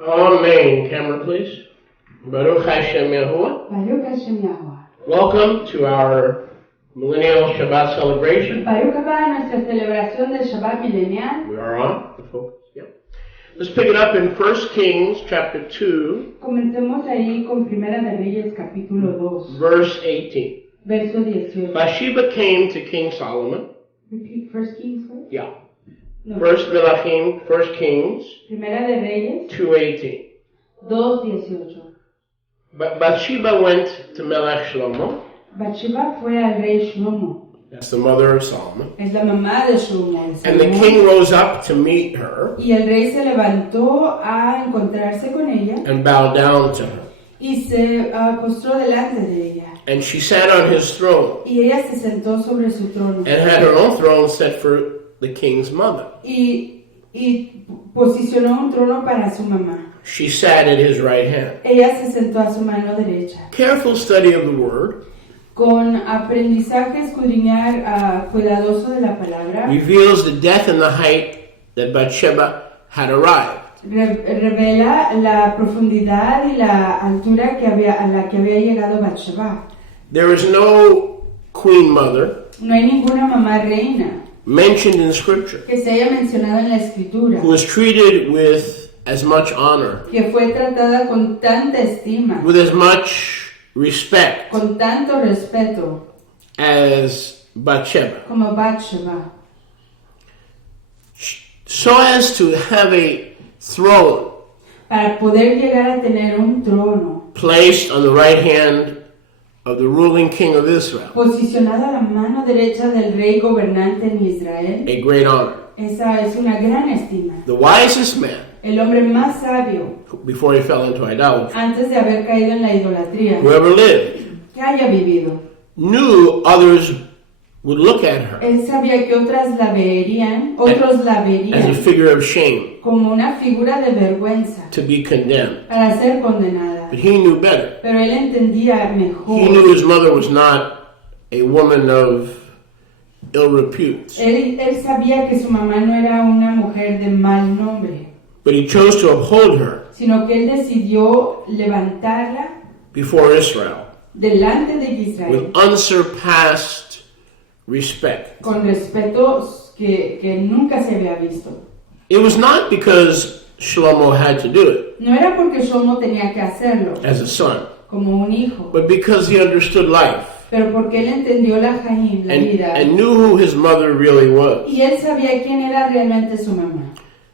Amen. Camera, please. Baruch Hashem Yahuwah. Baruch Hashem Yahuwah. Welcome to our Millennial Shabbat celebration. Baruch haba a nuestra celebración del Shabbat milenial. We are on. The focus. Yep. Let's pick it up in 1 Kings chapter 2, Comencemos ahí con Primera de Reyes capítulo 2, verse 18. verso 18. Bathsheba came to King Solomon. Repeat First Kings, right? Yeah. No. First Melachim, 1 Kings Primera de Reyes 2:18. 2:18. Bathsheba went to Melech Shlomo. Bathsheba fue al rey Shlomo. That's the mother of Solomon. Es la mamá de Shlomo. el And the Salomón. king rose up to meet her Y el rey se levantó a encontrarse con ella and bowed down to her. y se postró delante de ella. And she sat on his throne Y ella se sentó sobre su trono. and had her own throne set for the king's mother. Y posicionó un trono para su mamá. She sat at his right hand. Ella se sentó a su mano derecha. Careful study of the word Con aprendizaje escudriñar cuidadoso de la palabra, reveals the depth and the height that Bathsheba had arrived. revela la profundidad y la altura a la que había llegado Bathsheba. There is no queen mother No hay ninguna mamá reina mentioned in scripture que se haya mencionado en la escritura who was treated with as much honor, que fue tratada con tanta estima, with as much respect con tanto respeto as Bathsheba, como Bathsheba, so as to have a throne para poder llegar a tener un trono placed on the right hand of the ruling king of Israel. posicionado a la mano derecha del rey gobernante en Israel. A great honor. Esa es una gran estima. The wisest man, El hombre más sabio before he fell into idolatry, antes de haber caído en la idolatría who ever lived, que haya vivido. knew others would look at her Él sabía que otros la as a verían figure of shame, como una figura de vergüenza to be condemned. para ser condenada. But he knew better. Pero él entendía He knew mejor. his mother was not a woman of ill repute, Él sabía que su mamá no era una mujer de mal nombre, but he chose to uphold her sino que él decidió levantarla before Israel delante de Israel with unsurpassed respect. con respeto que nunca se había visto. It was not because Shlomo had to do it No era porque Shlomo tenía que hacerlo as a son, como un hijo, but because he understood life pero porque él entendió la Jaim, la vida, and knew who his mother really was. y él sabía quién era realmente su mamá.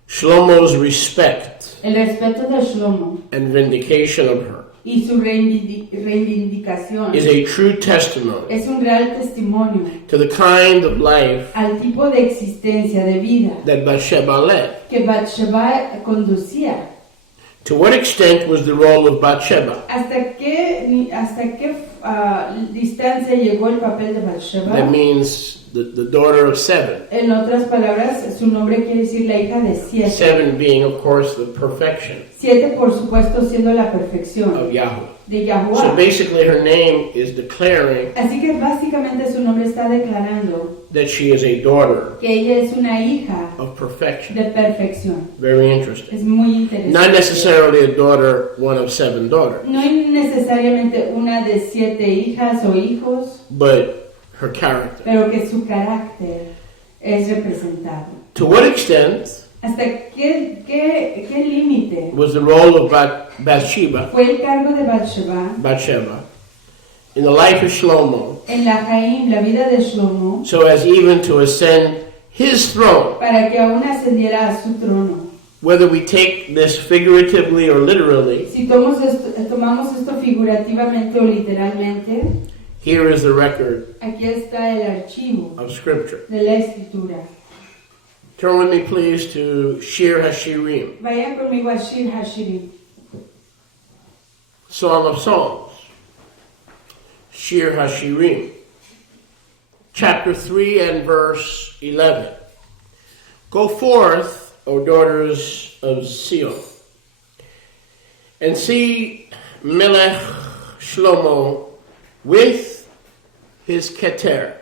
Shlomo's respect El respeto de Shlomo and vindication of her y su reivindicación is a true testimony es un real testimonio to the kind of life al tipo de existencia de vida that Bathsheba led. que Bathsheba conducía. To what extent was the role of Bathsheba, ¿Hasta qué distancia llegó el papel de Bathsheba? that means the daughter of seven, En otras palabras, su nombre quiere decir la hija de 7. seven being, of course, the perfection 7, por supuesto, siendo la perfección of Yahweh. de So Yahuwah. basically her name is declaring Así que básicamente su nombre está declarando that she is a daughter que ella es una hija of perfection. de perfección. Very interesting. Es muy interesante. Not necessarily a daughter, one of seven daughters, No es necesariamente una de 7 hijas o hijos, but her character. pero que su carácter es representado. To what extent ¿Hasta qué límite was the role of Bathsheba, fue el cargo de Bathsheba in the life of Shlomo, en la Jaim, la vida de Shlomo, so as even to ascend his throne? para que aún ascendiera a su trono? Whether we take this figuratively or literally, Si tomamos esto figurativamente o literalmente, here is the record aquí está el archivo of Scripture. de la escritura. Turn with me, please, to Shir Hashirim, Vayan conmigo a Shir Hashirim, Song of Songs. Shir Hashirim, chapter 3 and verse 11. Go forth, O daughters of Zion, and see Melech Shlomo with his Keter.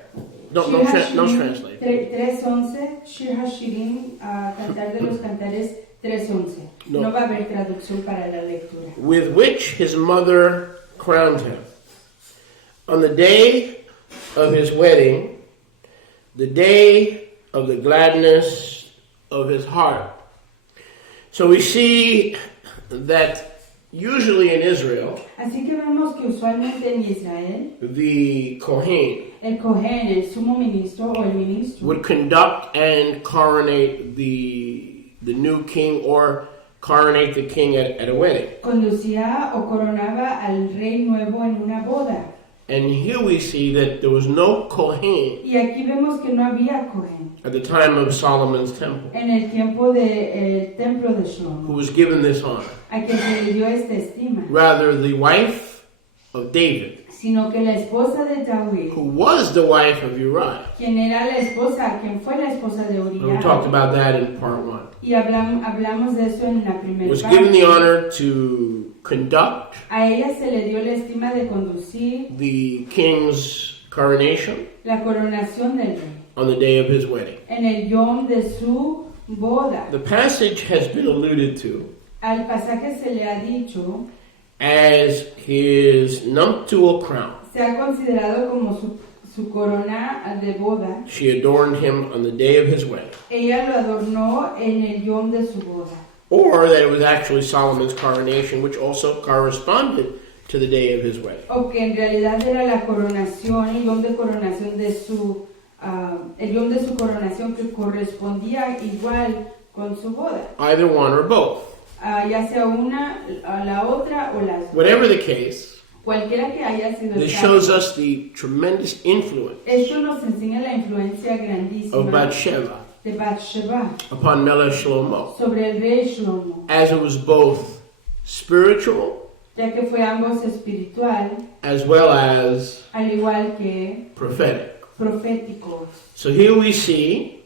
No translate. 3:11, Shir Hashirim, Cantar de los Cantares, 3:11. No. No va a haber traducción para la lectura. with which his mother crowned him. On the day of his wedding, the day of the gladness of his heart. So we see that usually in Israel, Así que vemos que usualmente en Israel, the Kohen el Cohen, el sumo ministro o el ministro, would conduct and coronate the new king or coronate the king at a wedding. conducía o coronaba al rey nuevo en una boda. And here we see that there was no Kohen Y aquí vemos que no había Cohen at the time of Solomon's temple en el tiempo del templo de who Shlomo, was given this honor. a quien se le dio esta estima, Rather, the wife of David, sino que la esposa de David, who was the wife of Uriah. quien era la esposa, quien fue la esposa de And we Uriah, talked about that in part 1. y hablamos de eso en la primera Was given the parte. honor to conduct A ella se le dio la estima de conducir the king's coronation la coronación del rey on the day of his wedding. en el yom de su boda. The passage has been alluded to Al pasaje se le ha dicho, as his nuptial crown. se ha considerado como su corona de boda. She adorned him on the day of his wedding. Ella lo adornó en el yom de su boda. Or that it was actually Solomon's coronation, which also corresponded to the day of his wedding. O que en realidad era la coronación, el yom de coronación de el yom de su coronación que correspondía igual con su boda. Either one or both. Ya sea una, a la otra o las dos. Whatever the case, Cualquiera que haya sido el this caso. shows us the tremendous influence Esto nos enseña la influencia of grandísima Bathsheba de Bathsheba upon Melech Shlomo, sobre el rey Shlomo, as it was both spiritual ya que fue ambos espiritual, as well as al igual que prophetic. profético. So here we see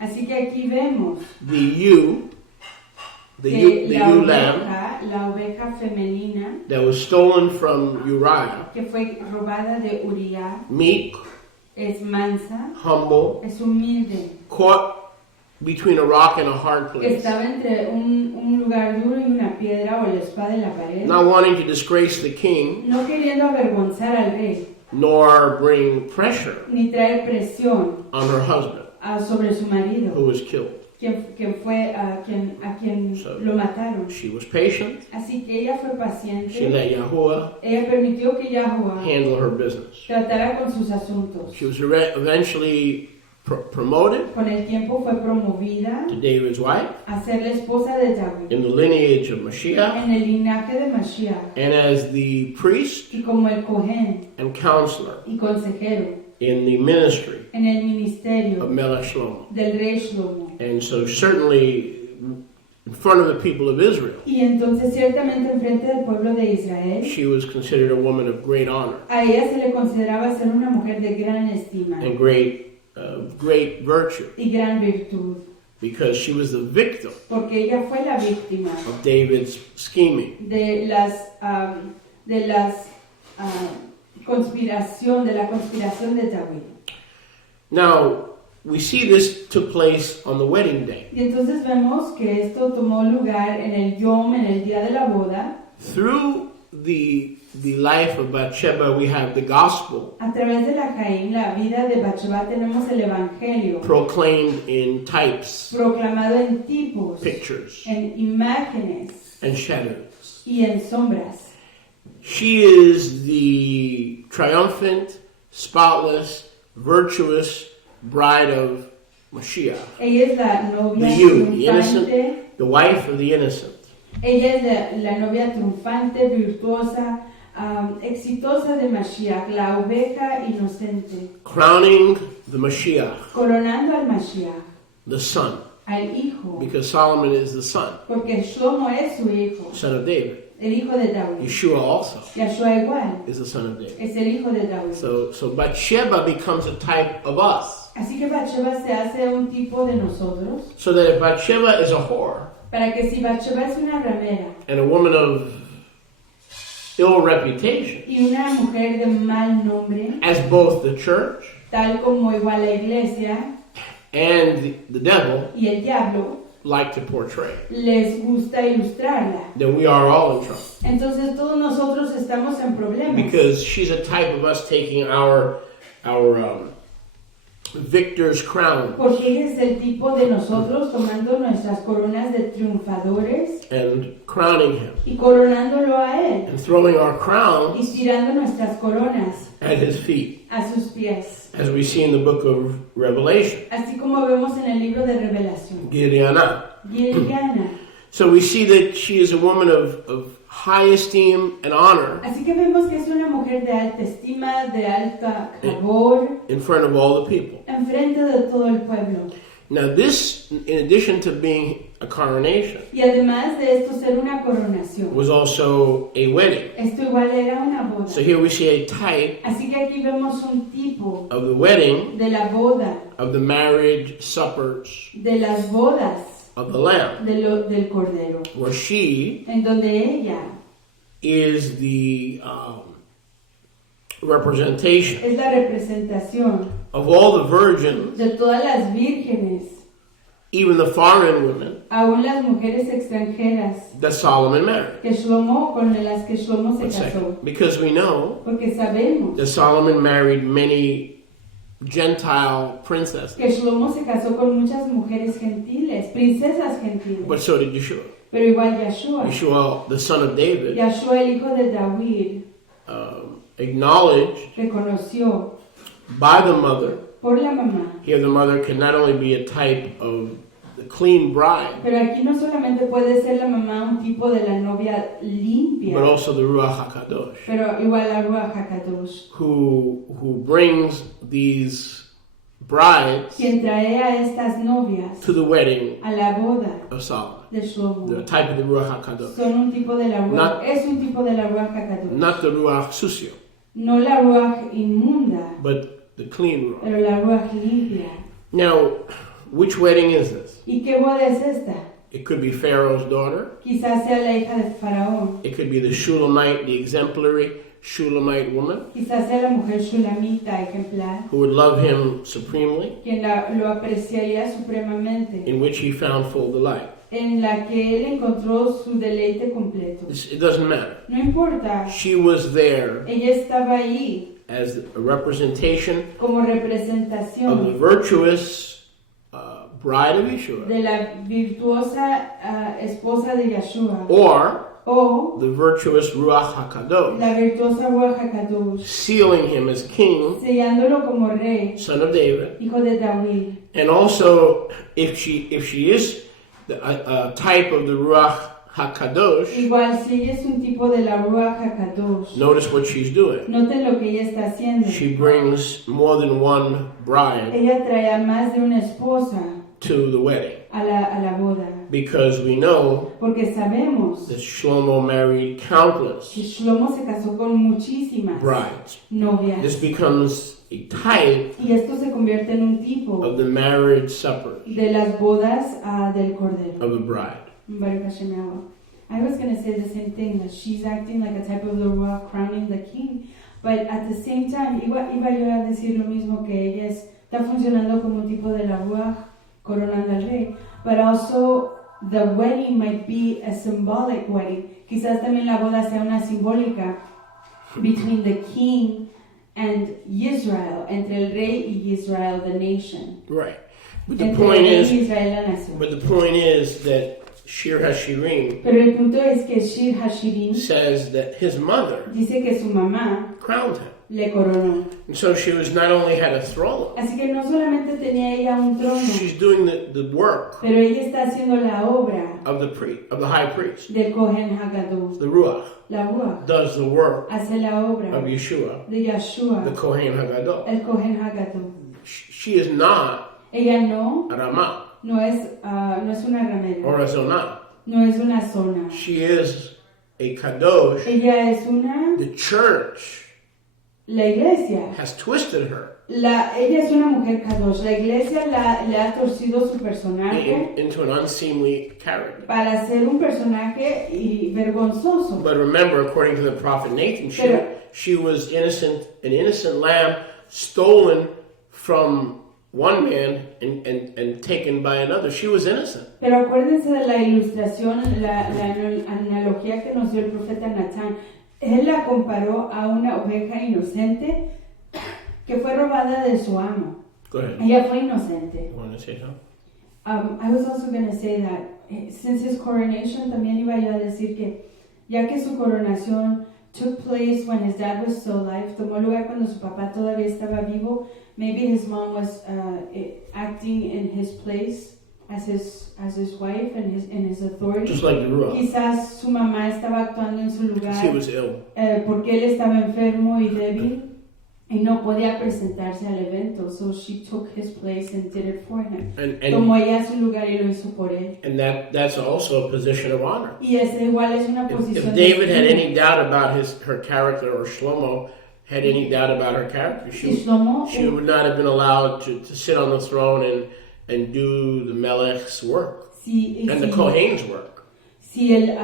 Así que aquí vemos the ewe, the que ewe lamb la oveja femenina that was stolen from Uriah, que fue robada de Uriah meek, es mansa, humble, es humilde, caught between a rock and a hard que place, estaba entre un lugar duro y una piedra o la espada en la pared, not wanting to disgrace the king, no queriendo avergonzar al rey, nor bring pressure ni traer presión on her husband, sobre su marido, who was killed. quien fue a quien So- lo mataron. She was patient. Así que ella fue She paciente, let Yahuwah ella permitió que Yahweh handle her business. tratara con sus asuntos. She was eventually promoted Con el tiempo fue promovida to David's wife a ser la esposa de David in the lineage of Mashiach, en el linaje de Mashiach and as the priest y como el Cohen and counselor y consejero in the ministry en el ministerio of Melech Shlomo. del rey Shlomo. And so certainly in front of the people of Israel, Y entonces ciertamente en frente del pueblo de Israel, she was considered a woman of great honor a ella se le consideraba ser una mujer de gran estima and great virtue, y gran virtud, because she was the victim porque ella fue la víctima of David's scheming. de la conspiración de David. Now, we see this took place on the wedding day. Y entonces vemos que esto tomó lugar en el Yom, en el día de la boda. Through the life of Bathsheba, we have the gospel A través de la Caín, la vida de Bathsheba, tenemos el Evangelio proclaimed in types, proclamado en tipos, pictures, en imágenes and shadows. y en sombras. She is the triumphant, spotless, virtuous bride of Mashiach, Ella es la novia the you, the triunfante. innocent, the wife of the innocent. Ella es la novia triunfante, virtuosa, exitosa de Mashiach, la oveja inocente, Crowning the Mashiach, coronando al Mashiach, the son, al hijo, because Solomon is the son, porque Shlomo es su hijo, son of David. el hijo de David. Yeshua also Yahshua igual, is the son of David. es el hijo de David. So Bathsheba becomes a type of us. Así que Bathsheba se hace un tipo de nosotros, So that if Bathsheba is a whore para que si Bathsheba es una ramera and a woman of ill reputation, y una mujer de mal nombre, as both the church tal como igual la iglesia and the devil y el diablo like to portray, les gusta ilustrarla. then we are all in trouble. Entonces todos nosotros estamos en problemas. Because she's a type of us taking our victor's crown Porque ella es el tipo de nosotros tomando nuestras coronas de triunfadores and crowning him y coronándolo a él and throwing our y crowns tirando nuestras coronas at his feet, a sus pies. as we see in the book of Revelation, Así como vemos en el libro de Revelación. Gideonah. Gilgana. So we see that she is a woman of high esteem and honor Así que vemos que es una mujer de alta estima, de alta favor, in front of all the people. enfrente de todo el pueblo. Now this, in addition to being a coronation, Y además de esto ser una coronación. was also a wedding. Esto igual era una boda. So here we see a type Así que aquí vemos un tipo of the wedding, de la boda, of the marriage suppers de las bodas of the Lamb, del Cordero, where she en donde ella is the representation es la representación of all the virgins, de todas las vírgenes, even the foreign women, aún las mujeres extranjeras that Solomon married. que Shlomo, con las que Shlomo se Let's say, casó. because we know Porque sabemos that Solomon married many Gentile princesses, que Shlomo se casó con muchas mujeres gentiles, princesas gentiles. but so did Yeshua. Pero igual Yeshua, Yeshua, the son of David, Yeshua el hijo de David, acknowledged reconoció by the mother. por la mamá. Here, the mother can not only be a type of the clean bride, Pero aquí no solamente puede ser la mamá un tipo de la novia limpia, but also the Ruach HaKadosh, pero igual la Ruach HaKadosh, who brings these brides quien trae a estas novias to the wedding a la boda of Solomon. de Shlomo. The type of the Ruach HaKadosh, Son un tipo de la Ruach, Not- es un tipo de la Ruach HaKadosh. not the Ruach Susio, No la Ruach inmunda, but the clean Ruach. pero la Ruach limpia. Now, which wedding is this? ¿Y qué boda es esta? It could be Pharaoh's daughter. Quizás sea la hija de Faraón, It could be the Shulamite, the exemplary Shulamite woman, quizás sea la mujer Shulamita ejemplar, who would love him supremely, quien lo apreciaría supremamente, in which he found full delight. en la que él encontró su deleite completo. It doesn't matter. No importa, She was there ella estaba ahí as a representation como of the representación virtuous bride of Yeshua, de la virtuosa esposa de Yeshua or o the virtuous Ruach HaKadosh, la virtuosa Ruach HaKadosh, sealing him as king, sellándolo como rey, son of David. hijo de David. And also, if she is a type of the Ruach HaKadosh, Igual si ella es un tipo de la Ruach HaKadosh, notice what she's doing. noten lo que ella está haciendo. She brings more than one bride Ella trae a más de una esposa to the wedding, a la boda, because we know porque sabemos that Shlomo married countless que Shlomo se casó con muchísimas brides. novias. This becomes a type Y esto se convierte en un tipo of the marriage supper de las bodas del Cordero. of a bride. Baruch Hashem Yahweh. I was going to say the same thing, that she's acting like a type of the Ruach crowning the king, but at the same time, iba yo a decir lo mismo, que ella está funcionando como un tipo de la Ruach coronando al rey, but also the wedding might be a symbolic wedding. Quizás también la boda sea una simbólica between the king and Israel, entre el rey y Israel, the nation. Right. But the Entre point el rey y is, Israel, la nación. but the point is that Shir HaShirim Pero el punto es que Shir Hashirim says that his mother dice que su mamá crowned him. le coronó. And so she was not only had a throne, Así que no solamente tenía ella un trono, she's doing the work pero ella está haciendo la obra of the high priest. del Kohen Hagadosh. The Ruach La Ruach does the work hace la obra of Yeshua, de Yeshua, the Kohen Hagadosh. el Kohen Hagadosh. She is not Ella no a Ramah es una ramera, or a Zonah. no es una zona. She is a Kadosh. Ella es una, The church la iglesia. has twisted her Ella es una mujer Kadosh. La iglesia le ha torcido su personaje into an unseemly character. para ser un personaje vergonzoso. But remember, according to the prophet Nathan, she was innocent, an innocent lamb stolen from one man and taken by another. She was innocent. Pero acuérdense de la ilustración, la analogía que nos dio el profeta Natán. Él la comparó a una oveja inocente que fue robada de su amo. Go ahead. Ella fue inocente. You want to say something? I was also going to say that since his coronation, también iba yo a decir que ya que su coronación took place when his dad was still alive, tomó lugar cuando su papá todavía estaba vivo, maybe his mom was acting in his place as his wife and his authority. Just like the Ruach. Quizás su mamá estaba actuando en su lugar He was ill. porque él estaba enfermo y débil y no podía presentarse al evento. So she took his place and did it for him. Tomó ella su lugar y lo hizo por él. And that's also a position of honor. Y esa igual es una posición If David had any doubt about her character, or Shlomo had any doubt about her character, she would not have been allowed to sit on the throne and do the Melech's work and the Kohen's work. Si él,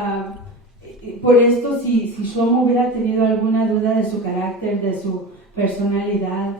por esto, si Shlomo hubiera tenido alguna duda de su carácter, de su personalidad,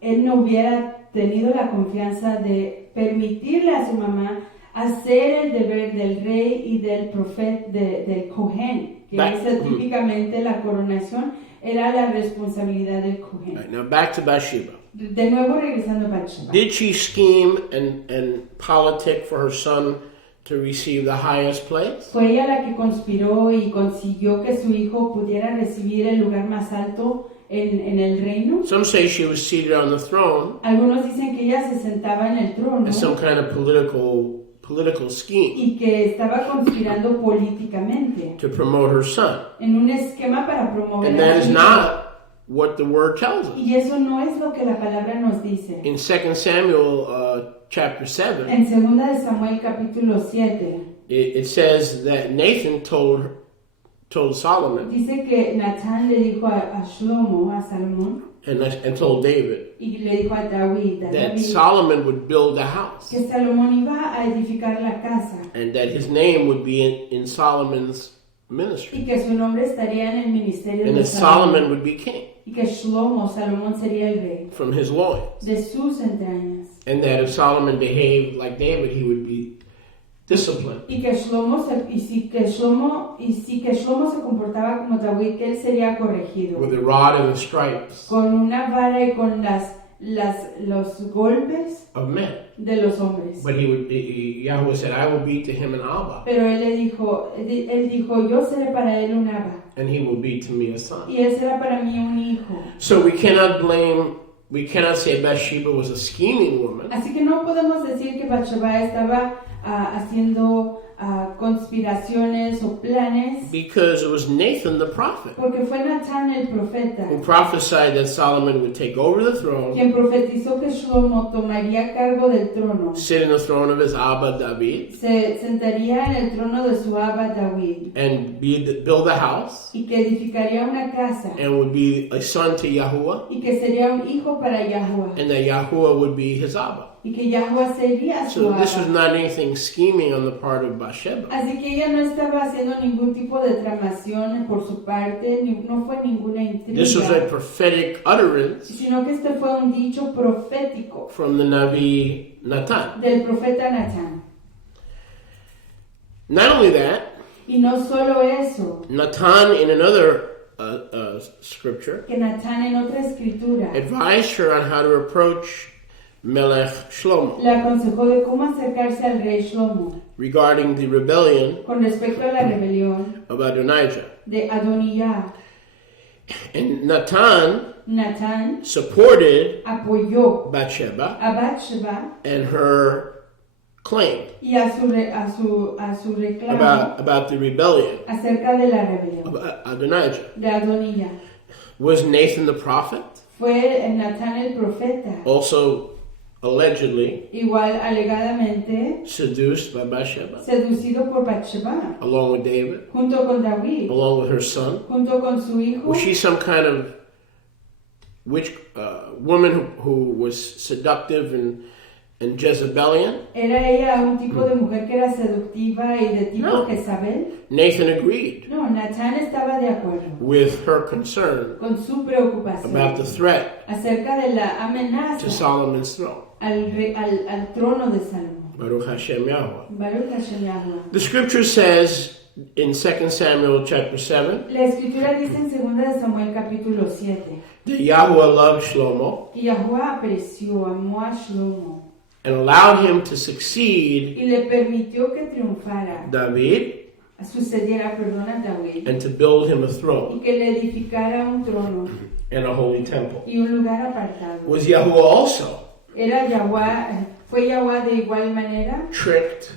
él no hubiera tenido la confianza de permitirle a su mamá hacer el deber del rey y del profeta, del Kohen, que es típicamente la coronación, era la responsabilidad del Kohen. Right, now back to Bathsheba. De nuevo regresando a Bathsheba. Did she scheme and politic for her son to receive the highest place? ¿Fue ella la que conspiró y consiguió que su hijo pudiera recibir el lugar más alto en el reino? Some say she was seated on the throne Algunos dicen que ella se sentaba en el trono as some kind of political scheme y que estaba conspirando políticamente to promote her son. en un esquema para promover And a that su is hijo. not what the word tells us. Y eso no es lo que la palabra nos dice. In 2 Samuel chapter 7, En 2 de Samuel capítulo 7 it says that Nathan told Solomon dice que Natán le dijo a Shlomo, a Salomón, and told David y le dijo a David, that Solomon would build a house que Salomón iba a edificar la casa and that his name would be in Solomon's ministry y que su nombre estaría en el ministerio and de that Solomon would be king y que Salomón sería el rey from his loins, de sus entrañas and that if Solomon behaved like David, he would be disciplined. y que Shlomo se comportaba como David, que él sería corregido With the rod and the stripes con una vara y con los golpes of men. de los hombres. But Yahweh said, I will be to him an Abba, Pero él dijo, yo seré para él un Abba and he will be to me a son. y él será para mí un hijo. So we cannot say Bathsheba was a scheming woman, Así que no podemos decir que Bathsheba estaba haciendo conspiraciones o planes, because it was Nathan the prophet porque fue Natán el profeta who prophesied that Solomon would take over the throne, quien profetizó que Shlomo tomaría cargo del trono, sit in the throne of his Abba David, se sentaría en el trono de su Abba David and build a house, y que edificaría una casa and would be a son to Yahuwah, y que sería un hijo para Yahuwah and that Yahuwah would be his Abba. y que Yahuwah sería su So this was Abba. not anything scheming on the part of Bathsheba. Así que ella no estaba haciendo ningún tipo de tramación por su parte, no fue ninguna This was a intriga, prophetic utterance sino que este fue un dicho profético from the Navi Natan. del profeta Natán. Not only that, Y no solo eso, Natan in another scripture que Natán en otra escritura advised her on how to approach Melech Shlomo le aconsejó de cómo acercarse al rey Shlomo regarding the rebellion con respecto a la rebelión of Adonijah. de Adonijah. And Natan Natán supported apoyó Bathsheba a Bathsheba and her claim y a su reclamo about the rebellion acerca de la rebelión of Adonijah. de Adonijah. Was Nathan the prophet Fue Natán el profeta, also allegedly igual alegadamente seduced by Bathsheba seducido por Bathsheba, along with David, junto con David, along with her son? junto con su hijo? Was she some kind of woman who was seductive and and Jezebelian? ¿Era ella un tipo de mujer que era seductiva y de tipo No. Jezabel? Nathan agreed No, Natán estaba de acuerdo with her concern con su preocupación about the threat acerca de la to amenaza Solomon's throne. al trono de Salomón. Baruch Hashem Yahweh. Baruch Hashem Yahweh. The scripture says in 2 Samuel chapter 7 La escritura dice en 2 de Samuel capítulo 7 that Yahweh loved Shlomo que Yahweh apreció, amó a Shlomo and allowed him to succeed y le permitió que triunfara, David sucediera, perdona, David, and to build him a y throne que le edificara un trono and a holy temple. y un lugar apartado. Was Yahweh also Era Yahweh, fue Yahweh de igual manera tricked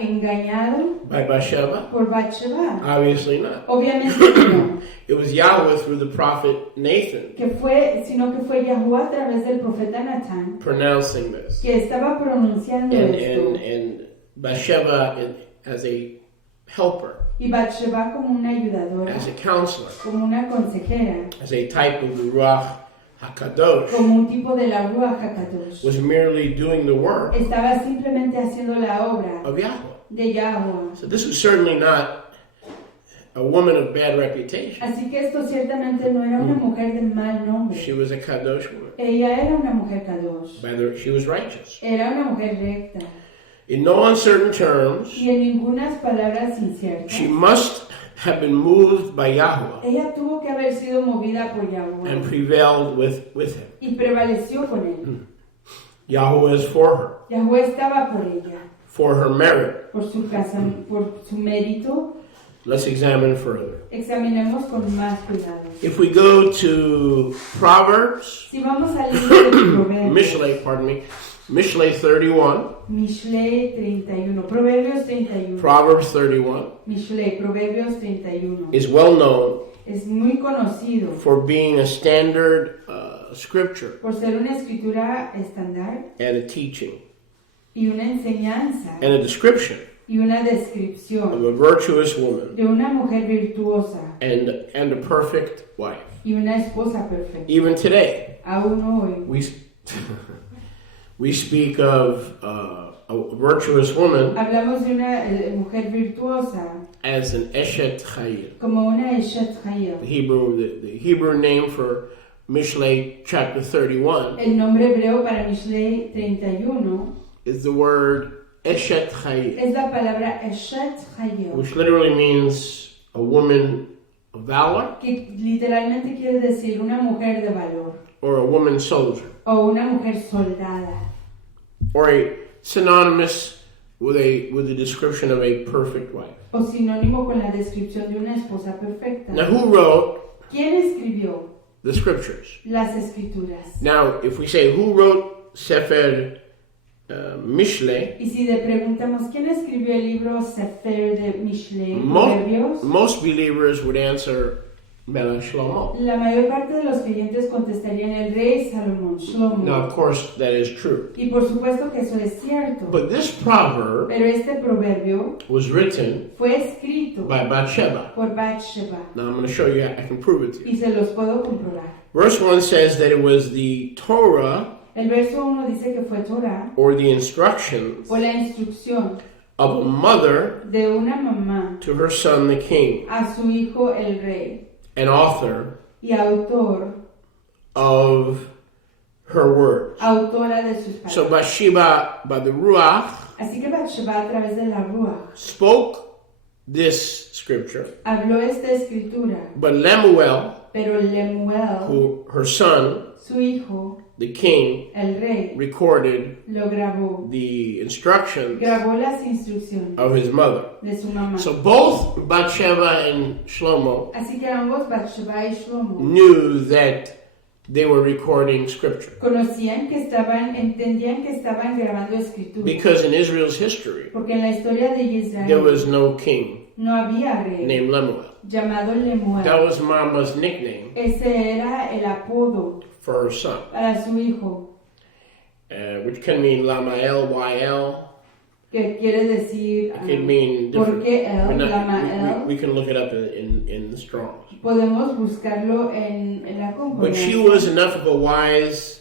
engañado by Bathsheba? por Bathsheba. Obviously not. Obviamente que no, It was Yahweh through the prophet Nathan sino que fue Yahweh a través del profeta Natán pronouncing this. que estaba pronunciando esto. And Bathsheba as a helper, Y Bathsheba como una ayudadora, as a counselor, como una consejera, as a type of the Ruach HaKadosh, como un tipo de la Ruach HaKadosh. was merely doing the work Estaba simplemente haciendo la obra of Yahweh. de Yahweh. So this was certainly not a woman of bad reputation. Así que esto ciertamente no era una mujer de mal nombre. She was a Kadosh woman. Ella era una mujer Kadosh. She was righteous. Era una mujer recta. In no uncertain terms, Y en ningunas palabras inciertas. she must have been moved by Yahweh Ella tuvo que haber sido movida por and Yahweh. prevailed with him. Y prevaleció con él. Yahweh is for her, Yahweh estaba por ella. for her merit. Por su mérito. Let's examine further. Examinemos con más cuidado. If we go to Proverbs, Si vamos al libro de Proverbios. Mishlei 31, Mishlei 31. Proverbios 31. Proverbs 31 Mishlei, Proverbios 31. is well known Es muy conocido for being a standard scripture por ser una escritura estándar and a teaching y una enseñanza and a description y una of descripción a virtuous woman de una mujer virtuosa and a perfect wife. y una esposa perfecta. Even today, Aún hoy we speak of a virtuous woman hablamos de una mujer virtuosa as an Eshet Chayil. como una Eshet Chayil. The Hebrew name for Mishlei chapter 31 El nombre hebreo para Mishlei 31 is the word Eshet Chayil, es la palabra Eshet Chayil, which literally means a woman of valor que literalmente quiere decir una mujer de valor or a woman soldier, o una mujer soldada, or a synonymous with the description of a perfect wife. o sinónimo con la descripción de una esposa perfecta. Now, who wrote ¿Quién escribió the scriptures? las escrituras? Now, if we say who wrote Sefer Mishlei, Y si le preguntamos quién escribió el libro Sefer de Mishlei, Proverbios, most believers would answer Melech Shlomo. la mayor parte de los creyentes contestarían el rey Salomón, Shlomo. Now, of course, that is true. Y por supuesto que eso es cierto. But this proverb Pero este proverbio was written fue escrito by Bathsheba. por Bathsheba Now, I'm going to show you, I can prove it to you. y se los puedo comprobar. Verse 1 says that it was the Torah El verso 1 dice que fue Torah or the instructions o la instrucción of a mother de una mamá to her son, the king, a su hijo el rey an author y autor, of her words. autora de sus palabras. So Bathsheba, by the Ruach, Así que Bathsheba a través de la Ruach spoke this scripture, habló esta escritura, but Lemuel, pero Lemuel, her son, su hijo, the king, el rey, recorded lo grabó. the instructions Grabó las instrucciones of his mother. de su mamá. So both Bathsheba and Shlomo Así que ambos, Bathsheba y Shlomo, knew that they were recording scripture. entendían que estaban grabando escritura. Because in Israel's history, Porque en la historia de there Israel was no king no había rey named Lemuel. llamado Lemuel. That was Mama's nickname Ese era el apodo for her son, para su hijo, which can mean Lamael, YL. que quiere decir It could mean ¿por different. qué we're él? not- Lama we can look it up in the Strong's. Podemos buscarlo en la But she concordancia. was enough of a wise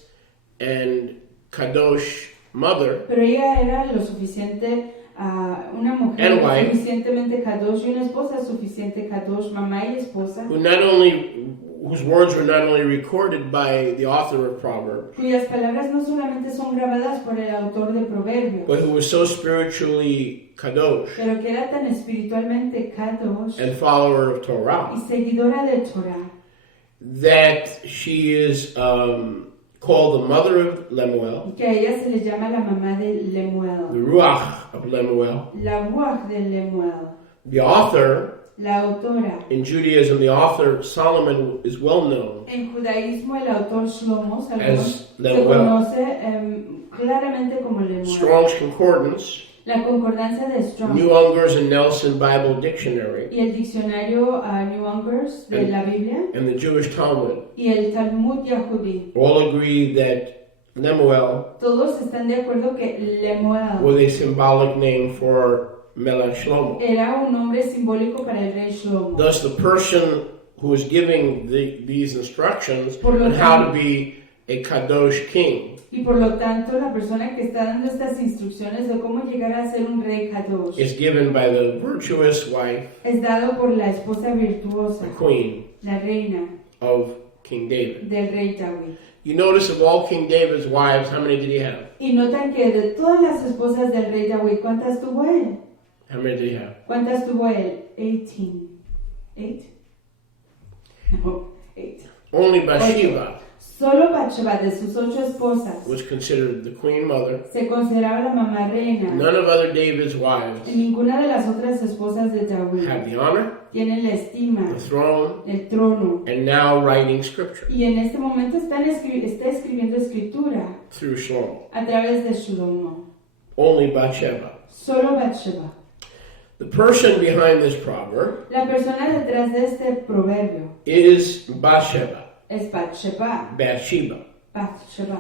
and kadosh mother, pero ella era lo suficiente, una mujer And wife. suficientemente kadosh y una esposa suficiente kadosh, mamá y esposa, whose words were not only recorded by the author of Proverbs, cuyas palabras no solamente son grabadas por el autor de Proverbios, but who was so spiritually kadosh pero que era tan espiritualmente kadosh and follower of y Torah seguidora de Torah, that she is called the mother of Lemuel, que a ella se le llama la mamá de the Lemuel, Ruach of Lemuel. la ruach de Lemuel, The author, la autora. in Judaism, the author Solomon is well known En judaísmo el autor Shlomo Salomón As se Lemuel. conoce claramente como Lemuel. Strong's Concordance, La concordancia de Strong New Unger's and Nelson Bible Dictionary, y el diccionario New Unger's de la Biblia and the Jewish Talmud y el Talmud Yahudi, all agree that Lemuel todos están de acuerdo que Lemuel was a symbolic name for Melech Shlomo. era un nombre simbólico para el rey Shlomo. Thus, the person who is giving these instructions Por lo on how to tanto- be a Kadosh king Y por lo tanto, la persona que está dando estas instrucciones de cómo llegar a ser un rey Kadosh is given by the virtuous wife, es dado por la esposa virtuosa, the queen la reina of King David. del rey David. You notice of all King David's wives, how many did he have? Y notan que de todas las esposas del rey David, ¿cuántas tuvo él? How many did he have? ¿Cuántas tuvo él? 18. ¿8? No, 8. Only Bathsheba Solo Bathsheba, de sus 8 esposas, was considered the queen mother. se consideraba la mamá reina. None of other David's wives Y ninguna de las otras esposas de David have the honor, tiene la estima, the throne, el trono. and now writing scripture Y en este momento está escribiendo escritura through Shlomo. a través de Shlomo. Only Bathsheba. Solo Bathsheba. The person behind this proverb La persona detrás de este proverbio is Bathsheba. es Bathsheba. Bathsheba. Bathsheba.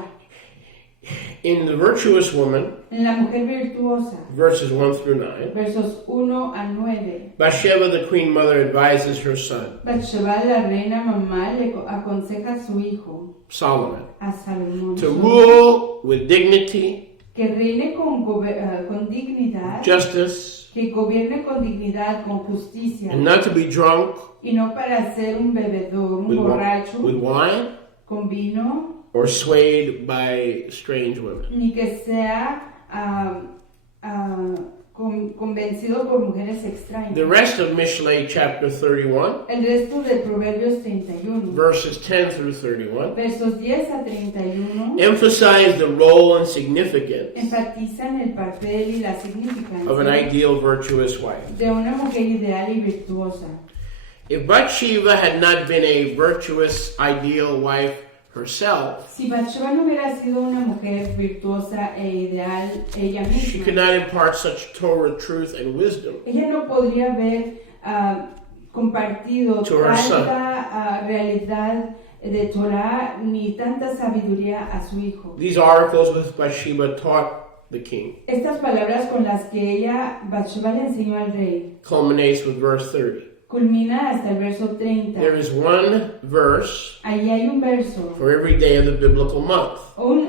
In the virtuous woman, En la mujer virtuosa, verses 1 through 9, versos 1 a 9. Bathsheba, the queen mother, advises her son, Bathsheba, la reina mamá, le aconseja a su hijo, Solomon, a Salomón, to su hijo, rule with dignity, que reine con dignidad, justice, que gobierne con dignidad, con justicia, and not to be drunk y no para ser un bebedor, un borracho, with wine con vino, or swayed by strange women. ni que sea convencido por mujeres extrañas. The rest of Mishlei chapter 31, El resto de Proverbios 31, verses 10 through 31, versos 10 a 31, emphasize the role and significance enfatizan el papel y la of an significancia ideal virtuous wife. de una mujer ideal y virtuosa. If Bathsheba had not been a virtuous, ideal wife herself, Si Bathsheba no hubiera sido una mujer virtuosa e ideal ella she could misma, not impart such Torah truth and wisdom ella no podría haber compartido To her son. tanta realidad de Torah ni tanta sabiduría a su hijo. These oracles which Bathsheba taught the king Estas palabras con las que ella, Bathsheba, le enseñó al rey, culminates with verse 30. culmina hasta el verso 30. There is one verse Ahí hay un verso. for every day of the biblical month.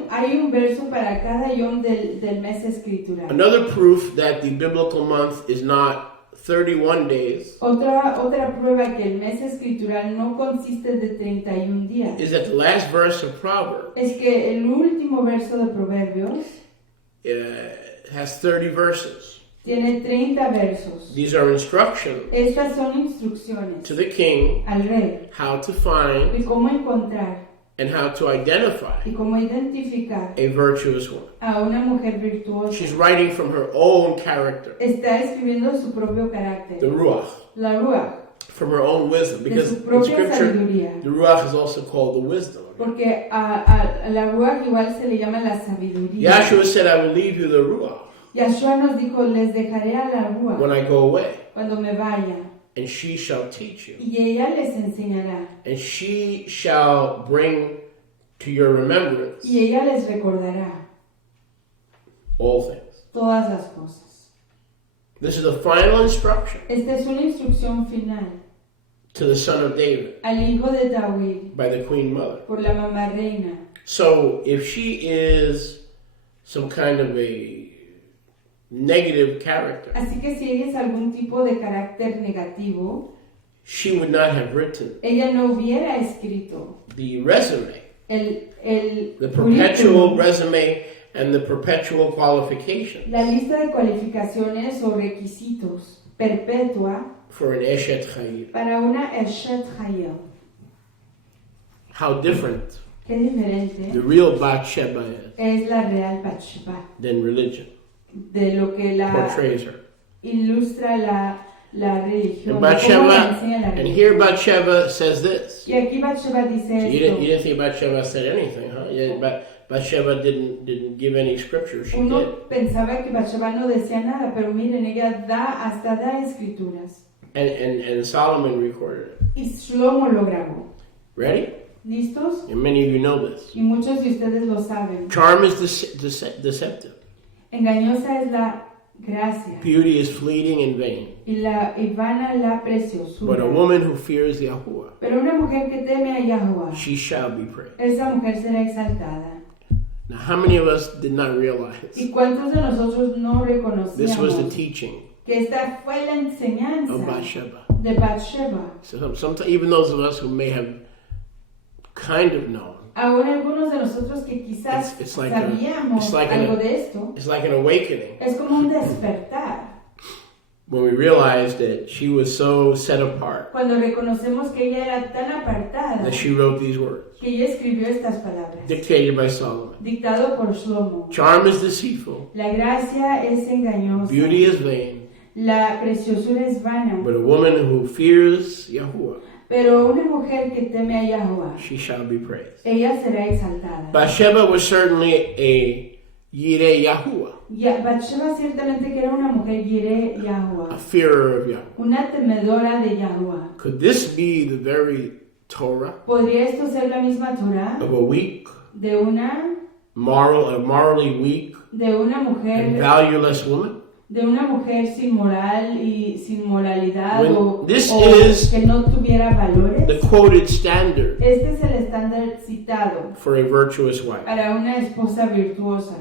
Hay un verso para cada yom del mes escritural. Another proof that the biblical month is not 31 days Otra prueba que el mes escritural no consiste de 31 días is that the last verse of Proverbs es que el último verso de Proverbios has 30 verses. tiene 30 versos. These are instructions Estas son instrucciones to the king al rey how to find de cómo encontrar and how to identify y cómo identificar a virtuous woman. a una mujer virtuosa. She's writing from her own character, Está escribiendo su propio the carácter, Ruach, la Ruach, from her own wisdom. de Because su in propia Scripture, sabiduría. the Ruach is also called the wisdom. Porque a la Ruach igual se le llama la sabiduría. Yahshua said, I will leave you the Ruach Yahshua nos dijo, les dejaré a la Ruach when I go away, cuando me vaya, and she shall teach you, y ella les enseñará, and she shall bring to your remembrance y ella les recordará all things. todas las cosas. This is the final instruction Esta es una instrucción final to the son of David al hijo de David by the queen mother. por la mamá reina. So if she is some kind of a negative character, Así que si ella es algún tipo de carácter negativo, she would not have written ella no hubiera escrito the resume, el the perpetual currículum, resume and the perpetual qualification la lista de cualificaciones o requisitos perpetua for an Eshet Chayil. para una Eshet Chayil. How different Qué diferente the real Bathsheba is es la real Bathsheba, than religion de lo que la portrays her. ilustra la religión, And cómo la Bathsheba, enseña la and religión. here Bathsheba says this. Y aquí Bathsheba dice So you esto. didn't think Bathsheba said anything, huh? Yeah, Bathsheba didn't give any scripture. She did. Uno pensaba que Bathsheba no decía nada, pero miren, ella hasta da escrituras. And Solomon recorded it. Y Shlomo lo grabó. Ready? ¿Listos? And many of you know this. Y muchos de ustedes lo saben. Charm is deceptive. Engañosa es la gracia Beauty is fleeting and vain. y vana la But preciosura. a woman who fears Yahuwah, Pero una mujer que teme a Yahuwah, she shall be praised. esa mujer será exaltada. Now, how many of us did not realize ¿Y cuántos de nosotros no this was the reconocíamos teaching que esta fue la of enseñanza Bathsheba? de Bathsheba? So sometimes, even those of us who may have kind of known, Aún algunos de nosotros que quizás It's like sabíamos it's like algo de esto, it's like an awakening es como un despertar. when we realized that she was so set apart Cuando reconocemos que ella era tan apartada that she wrote these words, que ella escribió estas palabras, dictated by Solomon. dictado por Shlomo. Charm is deceitful, La gracia es engañosa, beauty is vain, la preciosura es vana, but a woman who fears Yahuwah, pero una mujer que teme a Yahuwah, she shall be praised. ella será exaltada. Bathsheba was certainly a Yireh Yahuwah, Bathsheba ciertamente que era una mujer yireh a Yahuwah, fearer of Yahuwah. una temedora de Yahuwah. Could this be the very Torah ¿Podría esto ser la misma Torah of a weak, de una morally weak, and mujer valueless woman? sin moral y sin moralidad When o this is que no tuviera valores? The quoted standard Este es el estándar citado for a virtuous wife. para una esposa virtuosa.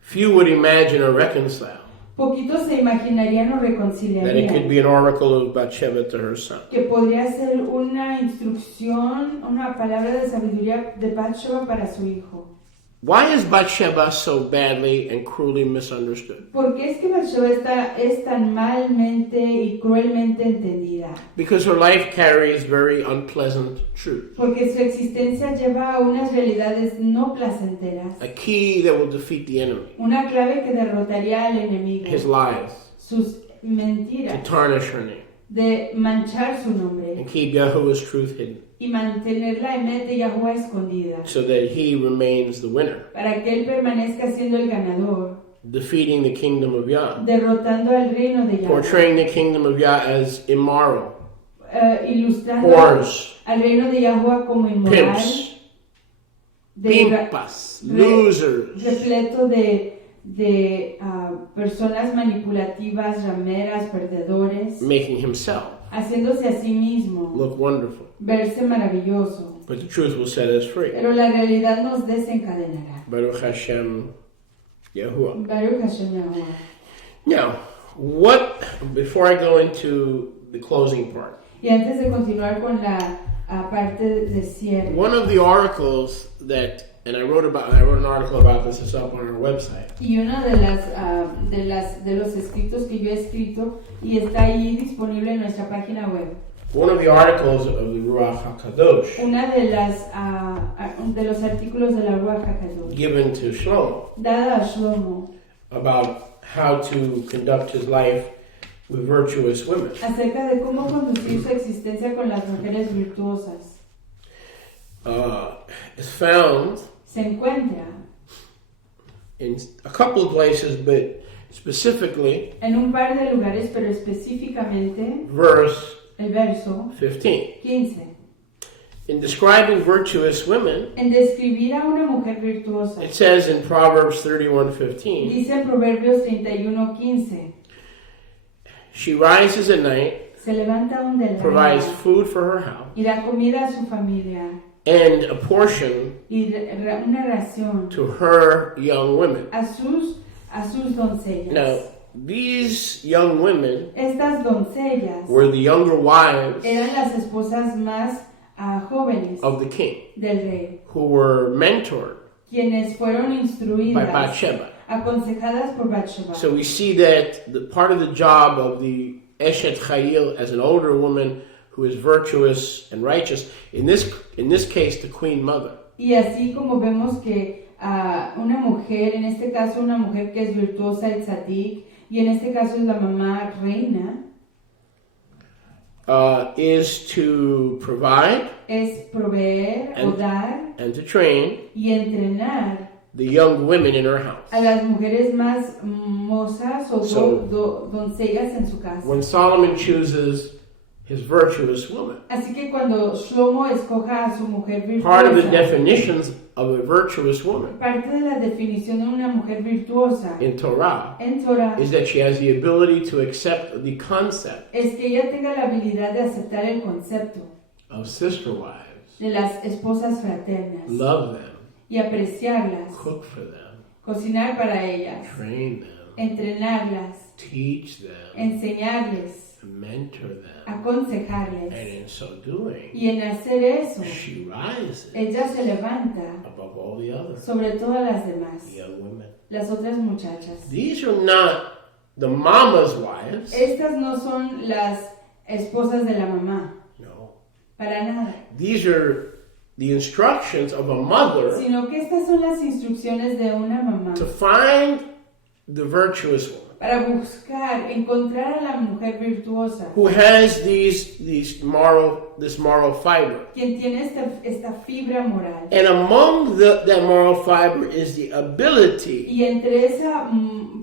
Few would imagine or reconcile Poquitos se imaginarían o that it could reconciliarían be an oracle of Bathsheba to her son. que podría ser una instrucción, una palabra de sabiduría de Bathsheba para su hijo. Why is Bathsheba so badly and cruelly misunderstood? ¿Por qué es que Bathsheba es tan malmente y cruelmente entendida? Because her life carries very unpleasant truth, Porque su existencia lleva a unas realidades no placenteras, a key that will defeat the enemy, una clave que derrotaría al enemigo, his lies, sus to mentiras, tarnish her name, de manchar su nombre and keep Yahuwah's truth hidden, y mantener la emet de Yahuwah escondida, so that he remains the winner, para que él permanezca siendo el ganador, defeating the kingdom of Yah, derrotando al reino de Yahuwah, portraying the kingdom of Yah as immoral, ilustrando whores, al reino de Yahuwah como inmoral, pimps, pimpas, losers, repleto de personas manipulativas, rameras, perdedores, making himself haciéndose a sí mismo look wonderful. verse maravilloso. But the truth will set us free. Pero la realidad nos desencadenará. Baruch Hashem Yahuwah. Baruch Hashem Yahuwah. Now, before I go into the closing part, Y antes de continuar con la parte de cierre, one of the oracles that, and I wrote an article about this, it's up on our website. y uno de los escritos que yo he escrito y está ahí disponible en nuestra página web. One of the articles of the Ruach HaKadosh Una de los artículos de la Ruach HaKadosh given to Shlomo dada a Shlomo about how to conduct his life with virtuous women. acerca de cómo conducir su existencia con las mujeres virtuosas. Is found Se encuentra in a couple of places, but specifically en un par de lugares, pero específicamente verse el verso 15. 15. In describing virtuous women, En describir a una mujer virtuosa, it says in Proverbs 31:15, dice en Proverbios 31:15, she rises at night, se levanta aún de la provides mañana food for her house, y da comida a su familia, and a portion y una ración to her young women. a sus doncellas. Now, these young women Estas doncellas were the younger wives eran las esposas más jóvenes of the king, del rey, who were mentored quienes fueron by instruidas, Bathsheba. aconsejadas por Bathsheba. So we see that the part of the job of the Eshet Chayil as an older woman who is virtuous and righteous, in this case, the queen mother, Y así como vemos que una mujer, en este caso una mujer que es virtuosa, el tzadik, y en este caso es la mamá reina, is to provide es proveer o dar and to train y entrenar the young women in her house. a las mujeres más mozas o So- doncellas en su casa. When Solomon chooses his virtuous woman, Así que cuando Shlomo escoja a su mujer part of the virtuosa, definitions of a virtuous woman parte de la definición de una mujer virtuosa in Torah en Torah is that she has the ability to accept the concept es que ella tenga la habilidad de aceptar el concepto of sister wives, de las esposas fraternas love them, y apreciarlas, cook for them, cocinar para ellas, train them, entrenarlas, teach them, enseñarles, mentor them. And aconsejarles. in so doing, Y en hacer eso, she rises ella se levanta above all the other sobre todas las demás, young women. las otras muchachas. These are not the mama's wives. Estas no son las esposas de la mamá, No. para nada, These are the instructions of a mother sino que estas son las instrucciones de una mamá to find the virtuous woman para buscar, encontrar a la mujer virtuosa, who has this moral fiber. quien tiene esta fibra moral. And among that moral fiber is the ability, Y entre esa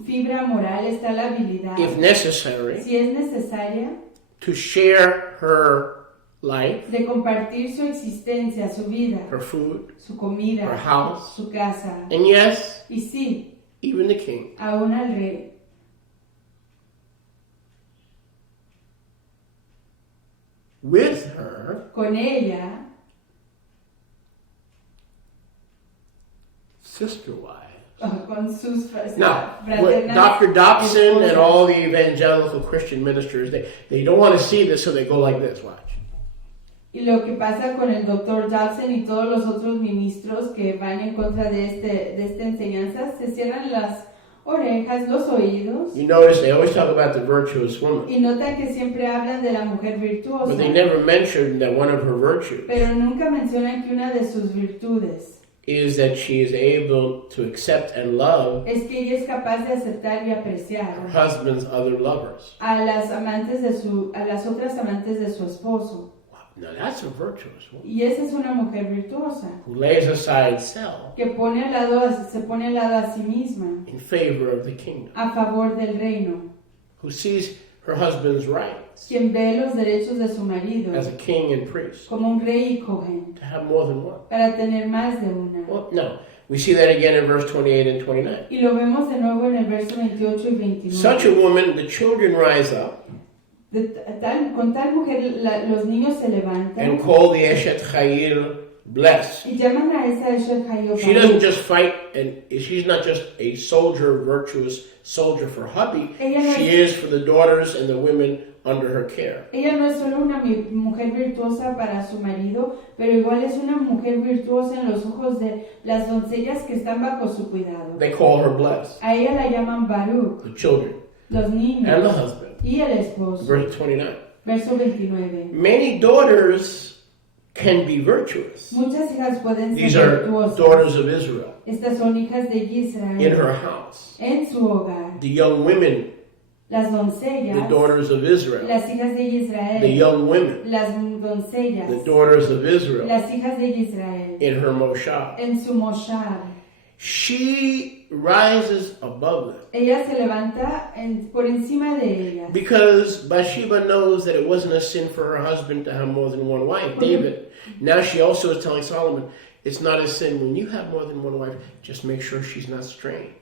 fibra moral está la habilidad, if necessary, si es necesaria, to share her life, de compartir su existencia, su vida, her food, su comida, her house, su casa. and yes, Y sí, even the king. aún al rey. With her, Con ella, sister wives. con sus Now, what fraternas Dr. Dobson and esposas. all the evangelical Christian ministers, they don't want to see this, so they go like this, watch. Y lo que pasa con el Dr. Dobson y todos los otros ministros que van en contra de esta enseñanza, se cierran las orejas, los oídos, You notice they always talk about the virtuous woman, y notan que siempre hablan de la mujer virtuosa, but they never mention that one of her virtues pero nunca mencionan que una de sus virtudes is that she is able to accept and love es que ella es capaz de aceptar y her apreciar husband's other lovers. a las otras amantes de su esposo. Now that's a virtuous woman Y esa es una mujer virtuosa who lays aside self que se pone al lado a sí misma in favor of the kingdom, a favor del reino, who sees her husband's rights quien ve los derechos de su marido as a king and priest como un rey y cohen to have more than one. para tener más de una. Well, no. We see that again in verse 28 and 29. Y lo vemos de nuevo en el verso 28 y 29. Such a woman, the children rise up Con tal mujer los niños se levantan and call the Eshet Chayil blessed. y llaman a esa Eshet Chayil. She doesn't just fight, and she's not just a soldier, virtuous soldier for hubby. Ella no She is for the daughters and the women under her care. Ella no es solo una mujer virtuosa para su marido, pero igual es una mujer virtuosa en los ojos de las doncellas que están bajo su cuidado. They call her blessed, A ella la llaman Baruch, the children los niños and the husband. y el esposo. Verse 29. Verso 29. Many daughters can be virtuous. Muchas hijas pueden These ser are virtuosas. daughters of Israel Estas son hijas de in Israel her house. en su hogar. The young women, Las the doncellas, daughters of Israel. las hijas de The Israel, young women, las doncellas, the daughters of Israel las hijas de Israel in her moshah. en su moshar. She rises above them Ella se levanta por encima de ellas. because Bathsheba knows that it wasn't a sin for her husband to have more than one wife, David. Now she also is telling Solomon, it's not a sin when you have more than one wife, just make sure she's not strange.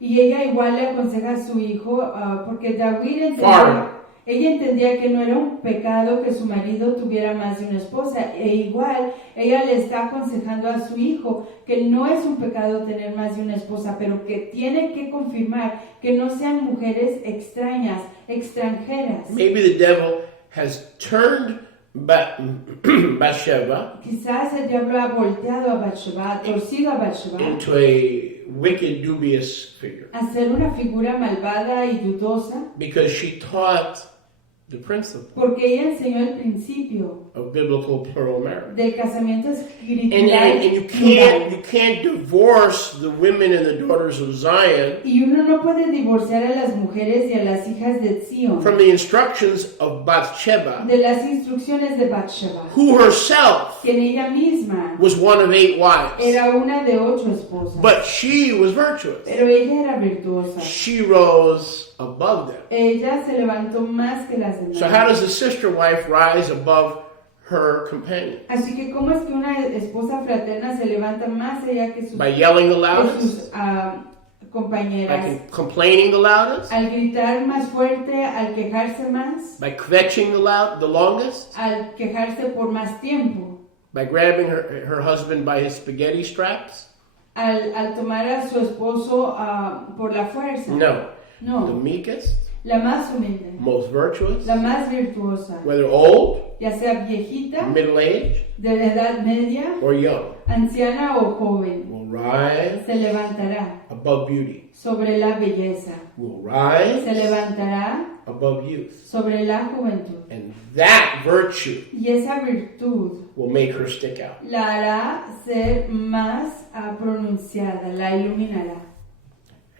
Y ella igual le aconseja a su hijo, porque David Foreigner. Ella entendía que no era un pecado que su marido tuviera más de una esposa, e igual ella le está aconsejando a su hijo que no es un pecado tener más de una esposa, pero que tiene que confirmar que no sean mujeres extrañas, extranjeras. Maybe the devil has turned Bathsheba Quizás el diablo ha volteado a Bathsheba, ha torcido a Bathsheba, into a wicked, dubious figure a ser una figura malvada y dudosa, because she taught the principle porque ella enseñó el principio of biblical plural marriage. del casamiento And espiritual you plural. can't divorce the women and the daughters of Zion Y uno no puede divorciar a las mujeres y a las hijas de Sion from the instructions of Bathsheba, de las instrucciones de Bathsheba, who herself que en ella misma was one of 8 wives. era una de 8 esposas, But she was virtuous. pero ella era virtuosa. She rose above them. Ella se levantó más que las demás. So how does a sister wife rise above her companion? Así que ¿cómo es que una esposa fraterna se levanta más allá que sus, By yelling the que loudest? sus compañeras? By complaining the loudest? Al gritar más fuerte, al quejarse más, By kvetching the longest? al quejarse por más tiempo, By grabbing her husband by his spaghetti straps? al tomar a su esposo por la fuerza. No. The No, meekest, la más humilde, most virtuous, la más virtuosa, whether old, ya sea viejita, middle-aged, de la edad media, or young, anciana o joven, will rise se levantará above beauty, sobre la belleza, will se rise levantará above youth. sobre la juventud. And that virtue Y esa virtud will make her stick out. la hará ser más pronunciada, la iluminará.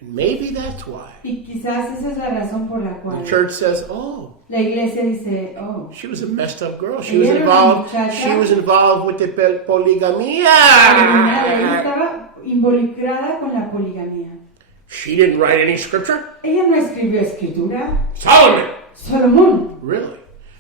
And maybe that's why Y quizás esa es la razón por la cual the church says, oh, la iglesia dice, oh, she was a messed up girl. She Ella was era una involved. muchacha She was involved with the ella polygamia. estaba involucrada con la poligamia. She didn't write any scripture. Ella no escribió escritura. Solomon. Salomón, Really?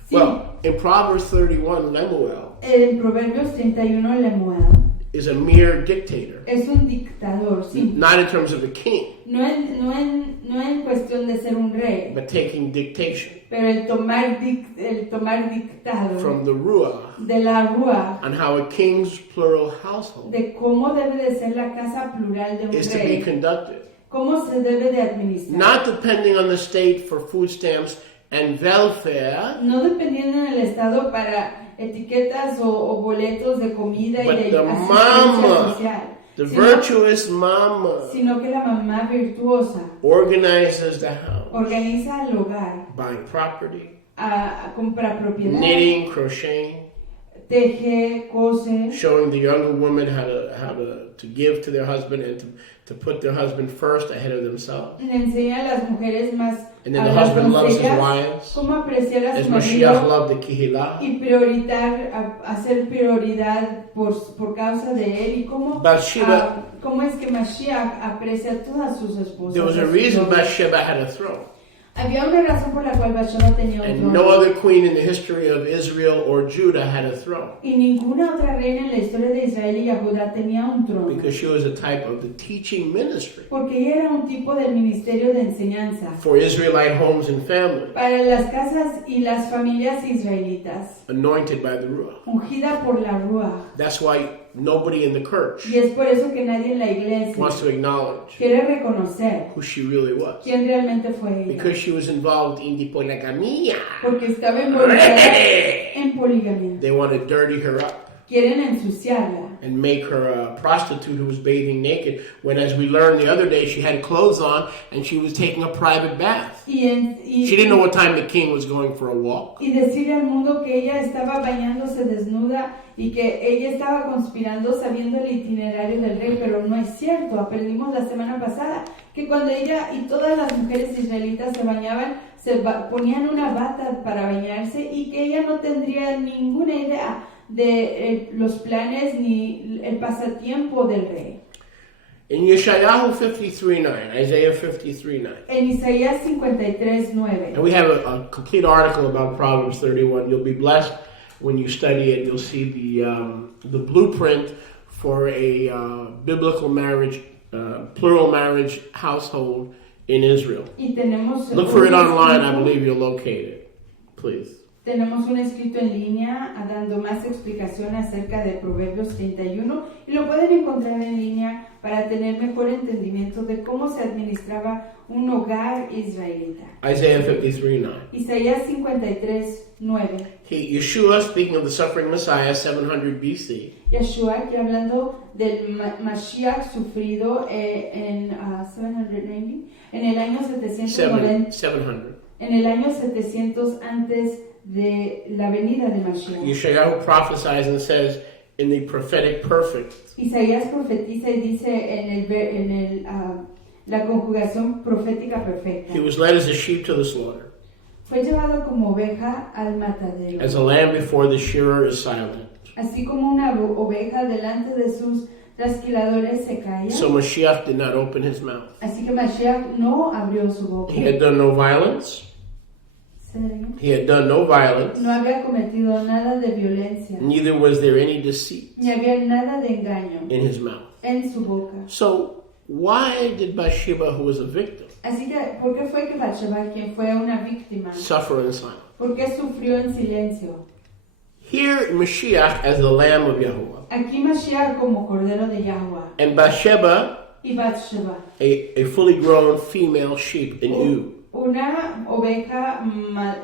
Sí. Well, in Proverbs 31, Lemuel en Proverbios 31, Lemuel is a mere dictator. es un dictador, sí. Not in terms of a king, No en cuestión de ser un rey, but taking dictation pero el tomar dictado from the Ruach de la Rúa, on how a king's plural household de cómo debe de ser la casa plural de un is to be rey, conducted. cómo se debe de administrar. Not depending on the state for food stamps and welfare, No dependiendo en el estado para etiquetas o boletos de comida y but de the asistencia mama, social, the sino, virtuous mama, sino que la mamá virtuosa organizes the house, organiza el hogar, buying property, compra propiedad, knitting, crocheting, teje, cose, showing the younger women how to give to their husband and to put their husband first ahead of themselves. le enseña a las mujeres más And then a the las husband loves his doncellas wives, cómo apreciar a as su Mashiach marido loved the Kehillah. y prioritar, hacer prioridad por causa de él y Bathsheba, cómo es que Mashiach aprecia a todas sus esposas. there was a a sus reason novias. Bathsheba had a throne. Había una razón por la cual Bathsheba tenía un And trono. no other queen in the history of Israel or Judah had a throne. Y ninguna otra reina en la historia de Israel y Judá tenía un trono. Because she was a type of the teaching ministry Porque ella era un tipo del ministerio de enseñanza for Israelite homes and families, para las casas y las familias israelitas, anointed by the Ruach. ungida por la Rúa. That's why nobody in the church Y es por eso que nadie en la iglesia wants to acknowledge quiere reconocer who she really was. quién realmente fue ella. Because she was involved in the polygamia. Porque estaba involucrada en poligamia. They want to dirty her up Quieren ensuciarla and make her a prostitute who was bathing naked, when, as we learned the other day, she had clothes on and she was taking a private bath. She didn't know what time the king was going for a walk. y decirle al mundo que ella estaba bañándose desnuda y que ella estaba conspirando sabiendo el itinerario del rey, pero no es cierto. Aprendimos la semana pasada que cuando ella y todas las mujeres israelitas se bañaban, ponían una bata para bañarse y que ella no tendría ninguna idea de los planes ni el pasatiempo del rey. In Yeshayahu 53:9, Isaiah 53:9, En Isaías 53:9. and we have a complete article about Proverbs 31. You'll be blessed when you study it. You'll see the blueprint for a biblical marriage, plural marriage household in Israel. Y tenemos Look for it online. I believe you'll locate it. please. Tenemos un escrito en línea dando más explicación acerca de Proverbios 31 y lo pueden encontrar en línea para tener mejor entendimiento de cómo se administraba un hogar israelita. Isaiah 53:9. Isaías 53:9. Yeshua, speaking of the suffering Messiah, 700 BC, Yeshua, que hablando del Mashiach sufrido en 790, en el año 790, 700. en el año 700 antes de la venida de Mashiach. Yeshayahu prophesies and says in the prophetic perfect, Isaías profetiza y dice la conjugación profética perfecta. he was led as a sheep to the slaughter, Fue llevado como oveja al matadero, as a lamb before the shearer is silent. así como una oveja delante de sus trasquiladores se calla. So Mashiach did not open his mouth. Así que Mashiach no abrió su boca. He had done no violence. He had done no violence. No había cometido nada de violencia, Neither was there any deceit ni había nada de engaño in his mouth. en su boca. So why did Bathsheba, who was a victim, Así que, ¿por qué fue que Bathsheba, quien fue una víctima, suffer in silence? por qué sufrió en silencio? Here, Mashiach as the Lamb of Yahuwah, Aquí Mashiach como cordero de Yahweh and Bathsheba, y Bathsheba, a fully grown female sheep in ewe. una oveja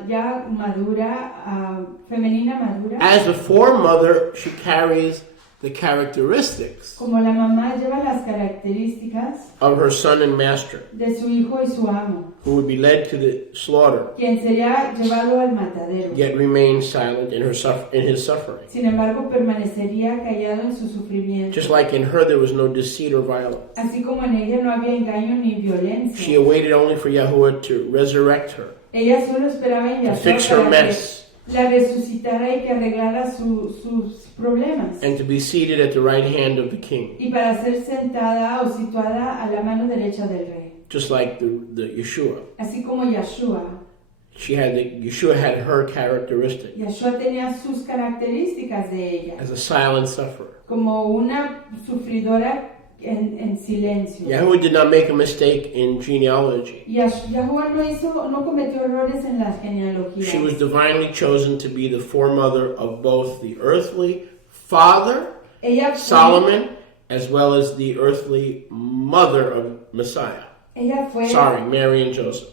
ya madura, femenina madura. As the foremother, she carries the characteristics Como la mamá lleva las características of her son and master, de su hijo y su amo, who would be led to the slaughter, quien sería llevado al matadero. yet remain silent in his suffering. Sin embargo, permanecería callado en su sufrimiento. Just like in her there was no deceit or violence. Así como en ella no había engaño ni violencia. She awaited only for Yahuwah to resurrect her, Ella solo esperaba en to Yahshua fix her para mess, que la resucitara y que arreglara sus problemas. and to be seated at the right hand of the king. Y para ser sentada o situada a la mano derecha del rey. Just like the Yeshua. Así como Yahshua. Yeshua had her characteristic Yahshua tenía sus características de ella. as a silent sufferer. Como una sufridora en silencio. Yahuwah did not make a mistake in genealogy. Yahshua no cometió errores en las genealogías. She was divinely chosen to be the foremother of both the earthly father, Ella fue, Solomon, as well as the earthly mother of Messiah. Sorry, Mary and Joseph.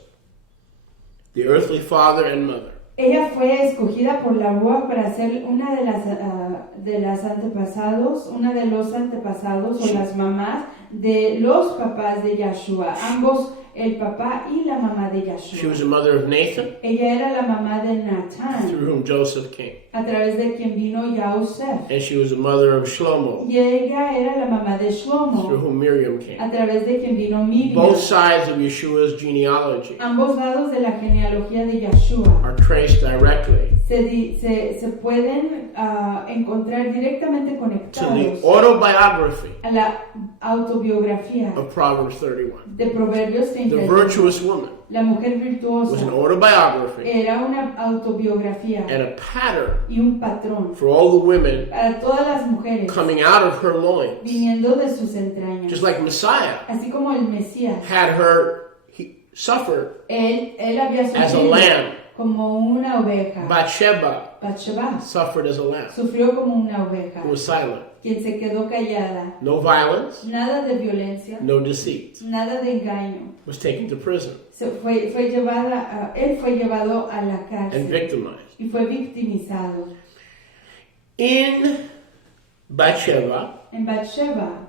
The earthly father and mother. Ella fue escogida por la Ruach para ser una de las antepasados, una de los antepasados o las mamás de los papás de Yahshua, ambos el papá y la mamá de She Yahshua. was the mother of Nathan, Ella era la mamá de Natán, through whom Joseph came. a través de quien vino Yosef. And she was the mother of Shlomo, Y ella era la mamá de through Shlomo, whom Miriam came. a través de quien vino Miriam. Both sides of Yeshua's genealogy Ambos lados de la genealogía de Yahshua are traced directly se pueden encontrar directamente to the conectados autobiography a la autobiografía of Proverbs 31. de Proverbios The 31. virtuous woman La mujer was an virtuosa autobiography era una autobiografía and a pattern y un patrón for all the women para todas las mujeres coming out of her loins. viniendo de sus entrañas. Just like Messiah Así como el Mesías, he suffered él había as a sufrido lamb. como una oveja. Bathsheba Bathsheba suffered as a lamb sufrió como una oveja, who was silent. quien se quedó callada. No violence, Nada de violencia, no deceit. nada de engaño. Was taken to prison Él fue llevado a la and cárcel victimized. y fue victimizado. In Bathsheba, En Bathsheba,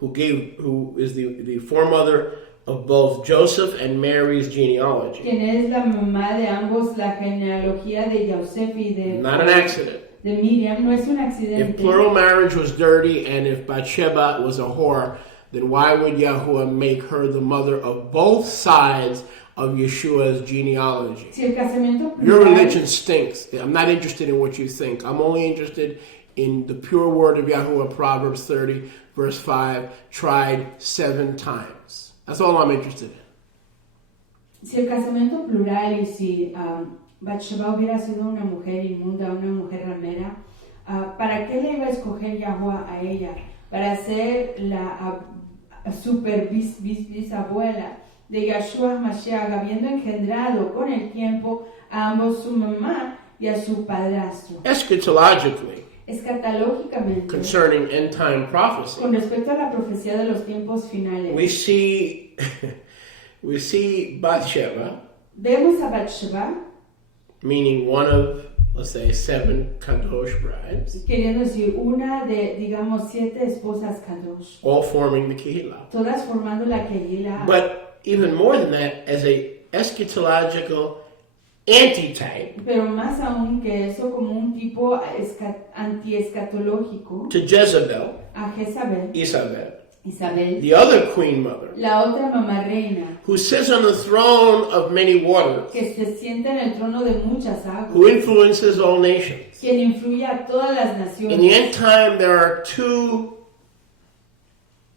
who is the foremother of both Joseph and Mary's genealogy. quien es la mamá de ambos, la genealogía de Yosef y Not an accident. de Miriam, no es un If accidente. plural marriage was dirty and if Bathsheba was a whore, then why would Yahuwah make her the mother of both sides of Yeshua's genealogy? Si el casamiento Your plural- religion stinks. I'm not interested in what you think. I'm only interested in the pure word of Yahuwah, Proverbs 30, verse 5, tried 7 times. That's all I'm interested in. Si el casamiento plural y si Bathsheba hubiera sido una mujer inmunda, una mujer ramera, ¿para qué le iba a escoger Yahweh a ella? Para ser la super bisabuela de Yahshua Mashiach, habiendo engendrado con el tiempo a ambos su mamá y a su padrastro. Eschatologically, Escatológicamente, concerning end time prophecy, con respecto a la profecía de los tiempos finales, we see we see Bathsheba, vemos a Bathsheba, meaning one of, let's say, 7 kadosh brides, queriendo decir una de, digamos, 7 esposas Kadosh, all forming the Kehillah. todas formando la Kehillah. But even more than that, as a eschatological antitype Pero más aún que eso, como un tipo antiescatológico to Jezebel, a Jezabel, Isabel, the other queen mother, la otra mamá reina, who sits on the throne of many waters, que se sienta en el trono de muchas aguas, who influences all nations. quien influye a todas las In the naciones. end time, there are 2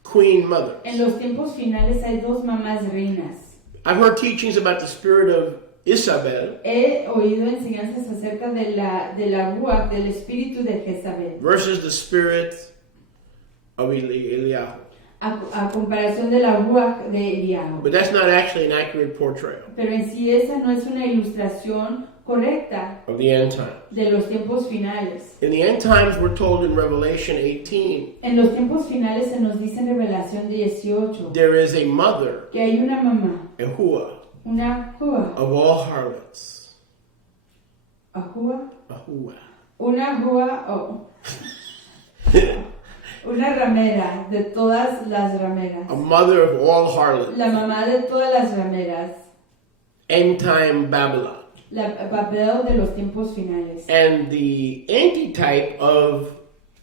queen mothers. En los tiempos finales hay 2 mamás reinas. I've heard teachings about the spirit of Isabel He oído enseñanzas acerca de la Ruach, del espíritu de Jezabel, versus the spirit of Eliyahu. a comparación de la Ruach de Eliyahu. But that's not actually an accurate portrayal Pero en sí esa no es una ilustración correcta of the end time. de los tiempos finales. In the end times, we're told in Revelation 18, En los tiempos finales se nos dice en Revelación 18 there is a mother, que hay una mamá, Ahua, una Jua, of all harlots. Ahua, Ahua. una Jua, oh, una ramera de todas las rameras, A mother of all harlots. la mamá de todas las rameras, End time Babylon. la Babel de los tiempos finales. And the antitype of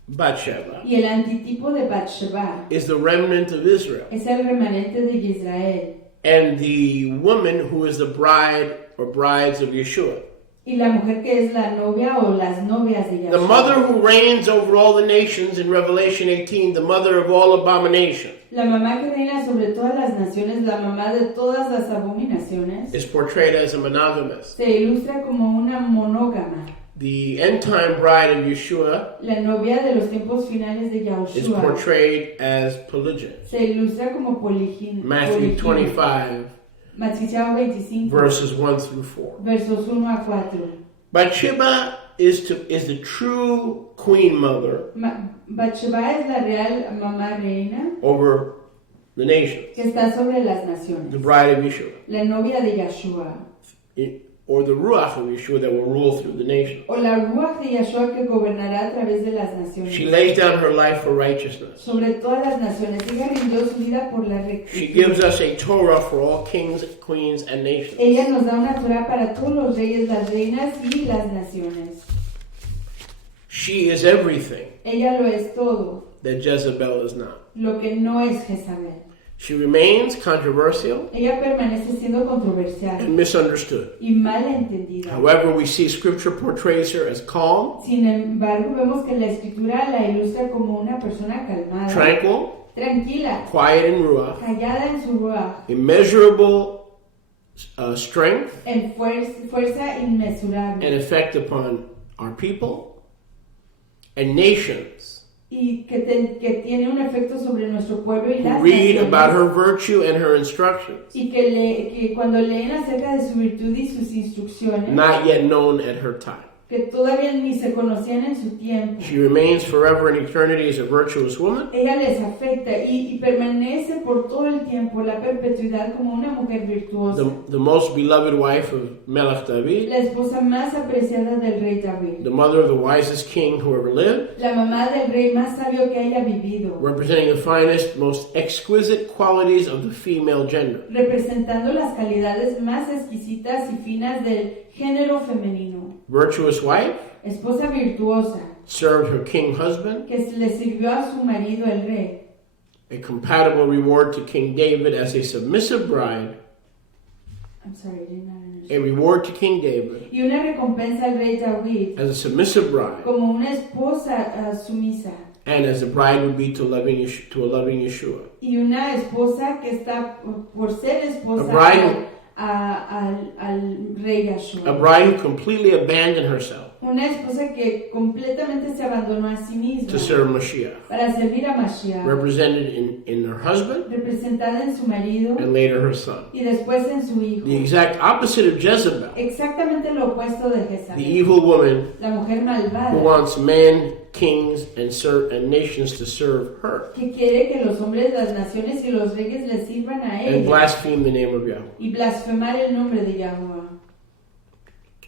Bathsheba Y el antitipo de Bathsheba is the remnant of Israel. es el remanente de Israel. And the woman who is the bride or brides of Yeshua. Y la mujer que es la novia o las novias de The Yahshua. mother who reigns over all the nations in Revelation 18, the mother of all abomination, La mamá que reina sobre todas las naciones, la mamá de todas las abominaciones, is portrayed as a monogamist. se ilustra como una monógama. The end time bride of Yeshua La novia de los tiempos finales de is Yahushua portrayed as polygynous. se ilustra como poligín. Matthew 25, Mateo 25, verses 1 through 4. versos 1 a 4. Bathsheba is the true queen mother Bathsheba es la real mamá reina over the nations, que está sobre las the naciones. bride of Yeshua, La novia de Yahshua. or the Ruach of Yeshua that will rule through the nations. O la Ruach de Yahshua que gobernará a través de las naciones. She lays down her life for righteousness. Sobre todas las naciones. Ella rindió su vida por la She rectitud. gives us a Torah for all kings, queens, and nations. Ella nos da una Torah para todos los reyes, las reinas y las naciones. She is everything Ella lo es todo, that Jezebel is not. lo que no es Jezabel. She remains controversial Ella permanece siendo controversial and misunderstood. y mal entendida. However, we see Scripture portrays her as calm, Sin embargo, vemos que la escritura la ilustra como una persona calmada, tranquil, tranquila, quiet in Ruach, callada en su Ruach, immeasurable strength en fuerza inmesurable. and effect upon our people and nations Y que tiene un efecto sobre nuestro pueblo y las who read naciones. about her virtue and her instructions, Y que cuando leen acerca de su virtud y sus instrucciones, not yet known at her time. que todavía ni se conocían en su tiempo, She remains forever in eternity as a virtuous woman, ella les afecta y permanece por todo el tiempo, la perpetuidad, como una mujer virtuosa, the most beloved wife of Melech David, la esposa más apreciada del rey David, the mother of the wisest king who ever lived, la mamá del rey más sabio que haya vivido, representing the finest, most exquisite qualities of the female gender. representando las calidades más exquisitas y finas del género femenino. Virtuous wife, Esposa virtuosa, served her king husband, que le sirvió a su marido el rey. a compatible reward to King David as a submissive bride, I'm sorry, I did not understand. a reward to King David Y una recompensa al rey David as a submissive bride, como una esposa sumisa and as a bride would be to a loving Yeshua. y una esposa que está por ser esposa A bride al rey Yahshua. A bride who completely abandoned herself Una esposa que completamente se abandonó a sí misma to serve Mashiach, para servir a Mashiach, represented in her husband representada en su marido and later her son. y después en su hijo. The exact opposite of Jezebel, Exactamente lo opuesto de the Jezabel, evil woman la mujer who malvada wants men, kings, and nations to serve her que quiere que los hombres, las naciones y los reyes le sirvan a and ella blaspheme the name of Yahweh. y blasfemar el nombre de Yahuwah.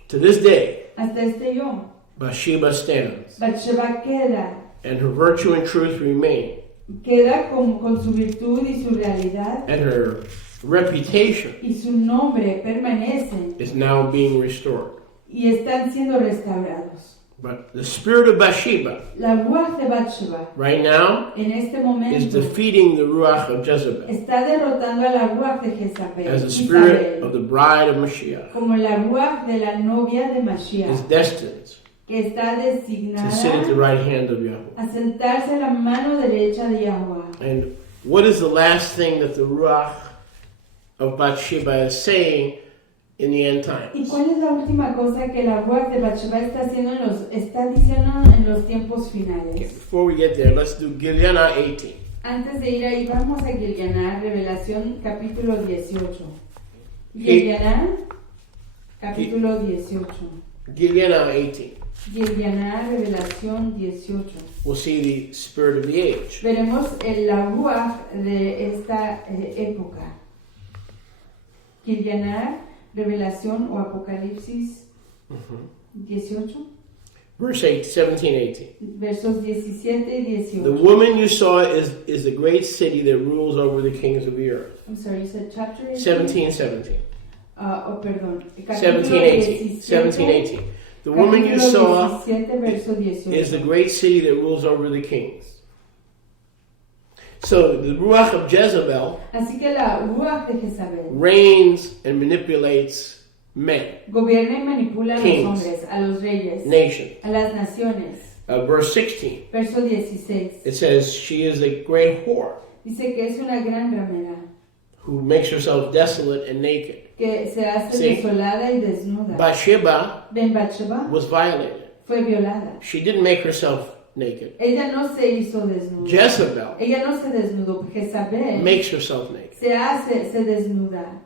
To this day, Hasta este yom, Bathsheba stands, Bathsheba queda and her virtue and truth remain, con su virtud y su realidad, and her reputation y su nombre permanecen is now being restored. y están siendo restaurados. But the spirit of Bathsheba La ruach de Bathsheba right now en este is momento defeating the ruach of Jezebel está derrotando a la ruach de Jezabel, as the spirit Isabel, of the bride of Mashiach como la ruach de la novia de is Mashiach, destined que está to sit at the designada right hand of Yahweh. a sentarse a la mano derecha de Yahuwah. And what is the last thing that the ruach of Bathsheba is saying in the end ¿Y times? cuál es la última cosa que la ruach de Bathsheba está diciendo en los tiempos Okay, finales? before we get there, let's do Gilyanah 18. Antes de ir ahí, vamos a Gilganá, Revelación capítulo 18. Gilganá, capítulo 18. Gilyanah 18. Gilganá, Revelación 18. We'll see the spirit of the age. Veremos la ruach de esta época. Gilganá, Revelación o Apocalipsis 18, Verse 8, 17, 18. versos 17 y The 18. woman you saw is the great city that rules over the kings of the earth. I'm sorry, you said chapter 18? 17, 17. Oh, perdón. 17, 18. 17, 18. The woman you saw 17, verso 18. is the great city that rules over the kings. So the Ruach of Jezebel Así que la ruach de Jezabel reigns and manipulates men, gobierna y manipula a los Kings. hombres, a los reyes, nations. a las naciones. Verse 16, Verso 16. it says, she is a great whore Dice que es una gran ramera, who makes herself desolate and naked. que se hace Sí. desolada y desnuda. Bathsheba Ben Bathsheba was violated. fue violada. She didn't make herself naked. Ella no se hizo desnuda. Jezebel Ella no se desnudó. Jezabel makes herself naked se desnuda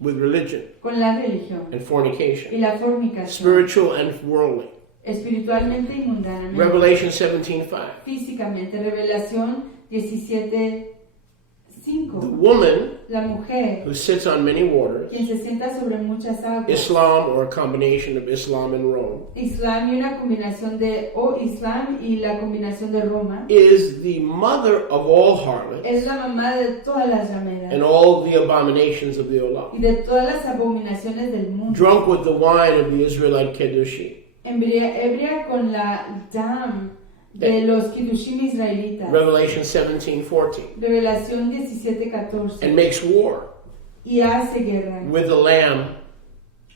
with religion con la religión and y fornication, la fornicación, spiritual and worldly. espiritualmente y mundanamente, Revelation 17:5. físicamente. Revelación 17:5. The woman La mujer, who sits on many waters, quien se sienta sobre muchas aguas, Islam or a combination of Islam and Rome, Islam y una combinación de Islam y la combinación de Roma, is the mother of all harlots es la mamá de todas las rameras and all the abominations of the y olam, de todas las abominaciones del mundo. drunk with the wine of the Israelite Kedushim. Ebria con la dam de los Kiddushim israelitas. Revelation 17:14. Revelación 17:14. And makes war Y hace guerra with the lamb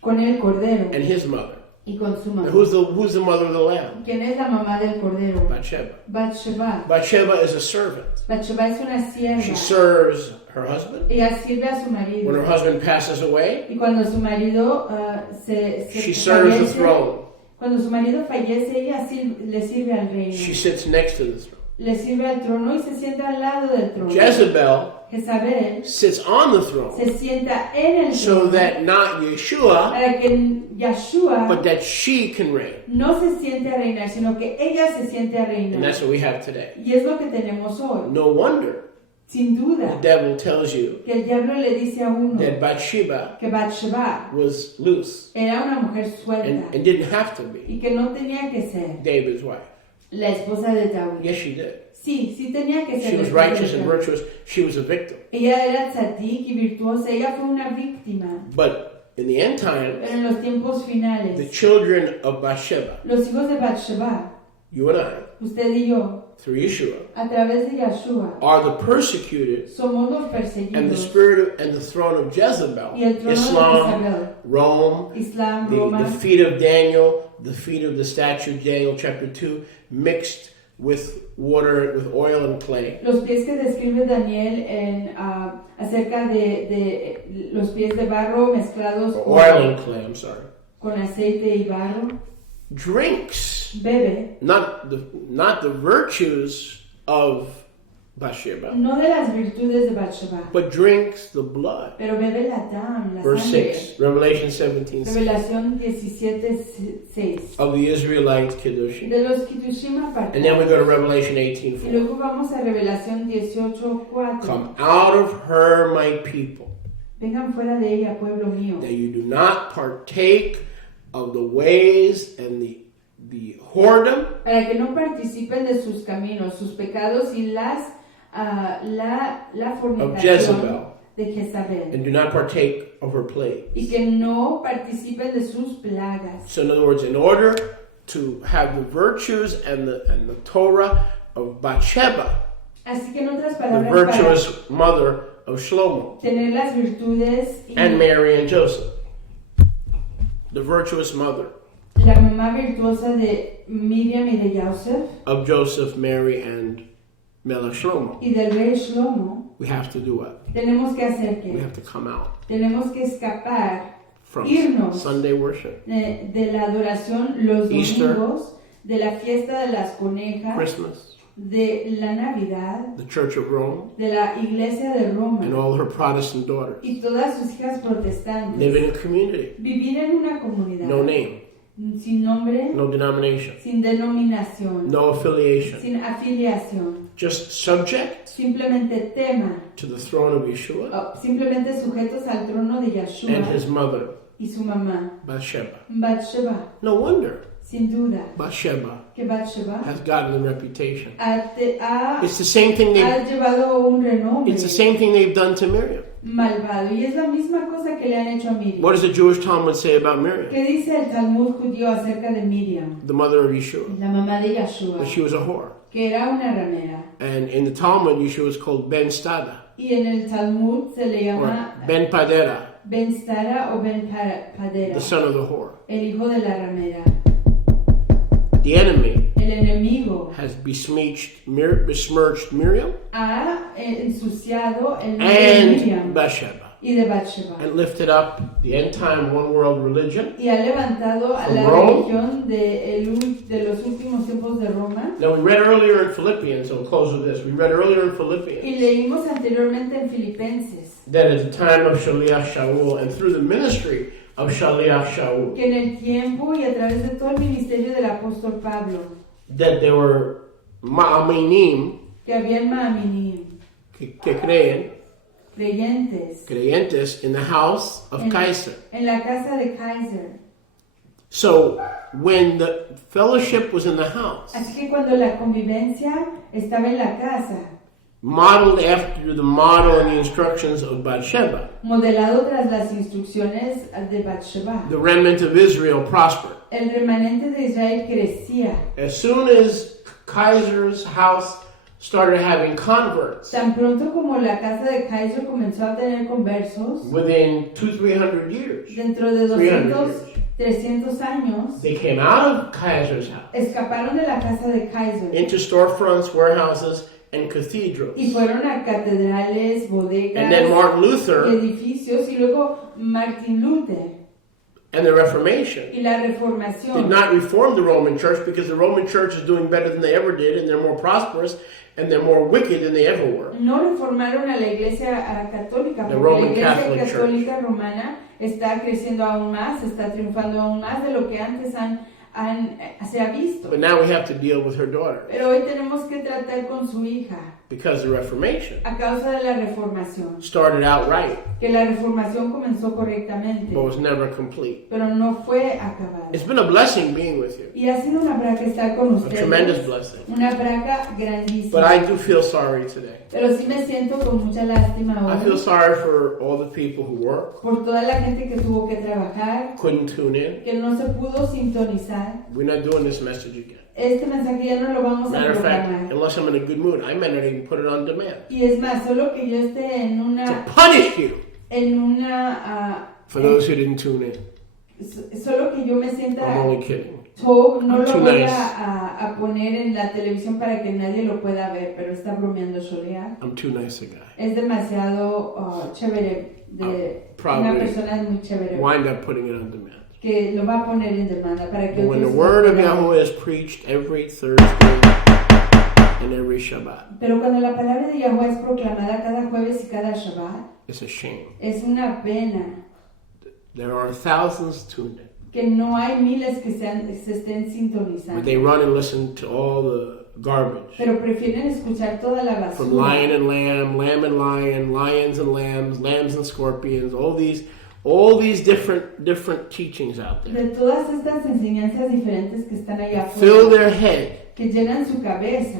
con el cordero and his mother. y con su Now, mamá. who's the mother of the lamb? ¿Quién es la mamá del cordero? Bathsheba. Bathsheba. Bathsheba is a servant. Bathsheba es una She sierva. serves her husband. Ella sirve a su When her marido. husband passes away, Y cuando su marido she serves the throne. cuando su marido fallece, ella le sirve al reino. She sits next to the throne. Le sirve al trono y se sienta al lado del trono. Jezebel Jezabel sits on the throne se sienta en el so trono that not Yeshua, para que Yahshua but that she can reign. no se siente a reinar, sino que ella se siente a And reinar. that's what we have today. Y es lo que tenemos hoy. No wonder Sin the duda, devil tells you que el diablo le dice a uno that Bathsheba que Bathsheba was loose era una mujer suelta and didn't have to be y que no tenía que ser David's wife. la esposa de David. Yes, she did. Sí, sí tenía que ser She la was esposa righteous de and David. virtuous. She was a victim. Ella era tzadik y virtuosa, ella fue una víctima. But in the end times, Pero en los tiempos the finales, children of Bathsheba, los hijos de Bathsheba, you and I, usted y yo, through Yeshua, a través de Yahshua, are the persecuted, somos los and the perseguidos. spirit of, and the throne of Jezebel, Y el trono de Islam, Jezabel, Rome, Islam, the Roma, feet of Daniel, the feet of the statue of Daniel, chapter 2, mixed with water, with oil and clay. los pies que describe Daniel acerca de los pies de barro mezclados Or oil and clay, I'm sorry. con aceite y barro. drinks bebe, not the virtues of Bathsheba, no de las virtudes de Bathsheba, but drinks the blood. pero bebe la dam, la Verse sangre. 6, Revelation 17, Revelación 17:6. of the Israelites Kedushim. De los Kiddushim And then we apartados. go to Revelation Y 18:4. luego vamos a Revelación 18:4. Come out of her, my people, Vengan fuera de ella, pueblo mío, that you do not partake of the ways and the whoredom para que no participen de sus caminos, sus pecados y la of fornicación Jezebel, de Jezabel. and do not partake of her plague. Y que no participen de sus plagas. So in other words, in order to have the virtues and the Torah of Bathsheba, Así que en otras the palabras, para virtuous mother of Shlomo, tener las virtudes y and Mary and Joseph, the virtuous mother la mamá virtuosa de Miriam y de Joseph of Joseph, Mary, and Melech Shlomo, y del rey Shlomo, we have to do what? tenemos que hacer We que have to come out tenemos que escapar from Irnos. Sunday worship, de la adoración los Easter. domingos, de la fiesta de las conejas, Christmas, de la Navidad, the Church of Rome, de la iglesia de and Roma all her Protestant daughters. y todas sus hijas protestantes. Live in a community, Vivir en una comunidad no name, sin nombre, no denomination, sin denominación, no affiliation, sin afiliación, just subject simplemente tema, to the throne of Yeshua simplemente sujetos al trono de and Yahshua his mother, y su mamá, Bathsheba. Bathsheba. No wonder Sin duda Bathsheba que Bathsheba has gotten a reputation. ha It's the same thing llevado un renombre it's the same thing they've done to Miriam. malvado y es la misma cosa que le han hecho a Miriam. What does the Jewish Talmud say about Miriam, ¿Qué dice el Talmud judío acerca de Miriam, the mother of Yeshua? la mamá de Yahshua, That she was a whore. que era una ramera? And in the Talmud, Yeshua is called Ben Stada, Y en el Talmud se le or llama Ben Padera, Ben Stara o Ben Padera, the son of the whore. el hijo de la ramera. The enemy El enemigo has besmirched Miriam ha ensuciado el nombre de and Miriam Bathsheba y de Bathsheba. and lifted up the end time one world religion. Y ha levantado a la Rome. religión de los últimos tiempos de Roma. Now, we read earlier in Philippians, and we'll close with this. We read earlier in Philippians Y leímos anteriormente en Filipenses that at the time of Shaliach Shaul and through the ministry of Shaliach Shaul, que en el tiempo y a través de todo el ministerio del apóstol Pablo, that there were ma'aminim, que habían ma'aminim, que creen, creyentes, in the house of Kaiser. en la casa de Kaiser. So, when the fellowship was in the house, Así que cuando la convivencia estaba en la casa, modeled after the model and the instructions of Bathsheba, modelado tras las instrucciones de Bathsheba, the remnant of Israel prospered. el remanente de Israel crecía. As soon as Kaiser's house started having converts, Tan pronto como la casa de Kaiser comenzó a tener conversos, within 200-300 years, dentro de 300 años, they came out of Kaiser's house escaparon de la casa de Kaiser into storefronts, warehouses, and cathedrals. y fueron a catedrales, bodegas And then Martin y Luther edificios, y luego Martin Luther and the Reformation y la did Reformación not reform the Roman Church, because the Roman Church is doing better than they ever did, and they're more prosperous, and they're more wicked than they ever were. no reformaron a la iglesia católica, The porque la Roman iglesia Catholic católica romana está creciendo aún más, está triunfando aún más de lo que antes se ha visto. But now we have to deal with her daughter, Pero hoy tenemos que tratar con su hija because the Reformation a causa de la reformación, started out right, que la reformación comenzó correctamente, but was never complete. pero no fue acabada. It's been a blessing being with you, Y ha sido una braca estar con a tremendous ustedes, blessing. una braca grandísima. But I do feel sorry today. Pero sí me siento con mucha lástima I feel hoy sorry for all the people who work, por toda la gente que tuvo que trabajar, couldn't tune in. que no se pudo sintonizar. We're not doing this message again. Este mensaje ya no lo vamos a Matter of fact, proclamar. unless I'm in a good mood, I may not even put it on demand Y es más, solo que yo esté en to una, punish you for those who didn't tune in. solo que yo me sienta I'm only kidding. no I'm lo too voy nice. a poner en la televisión para que nadie lo pueda ver, pero está bromeando Shorea. I'm too nice a guy. Es demasiado chévere, de Probably una persona muy chévere. Wind up putting it on demand. que lo va a poner en demanda para que But when the otros word of lo hagan. Yahweh is preached every Thursday and every Shabbat, Pero cuando la palabra de Yahweh es proclamada cada jueves y cada Shabbat, it's a shame. es una pena There are thousands tuned in. que no hay miles que se estén But sintonizando. they run and listen to all the garbage. Pero prefieren escuchar toda la From lion basura. and lamb, lamb and lion, lions and lambs, lambs and scorpions, all these different teachings out there. De todas estas enseñanzas diferentes que están allá Fill afuera, their head que llenan su cabeza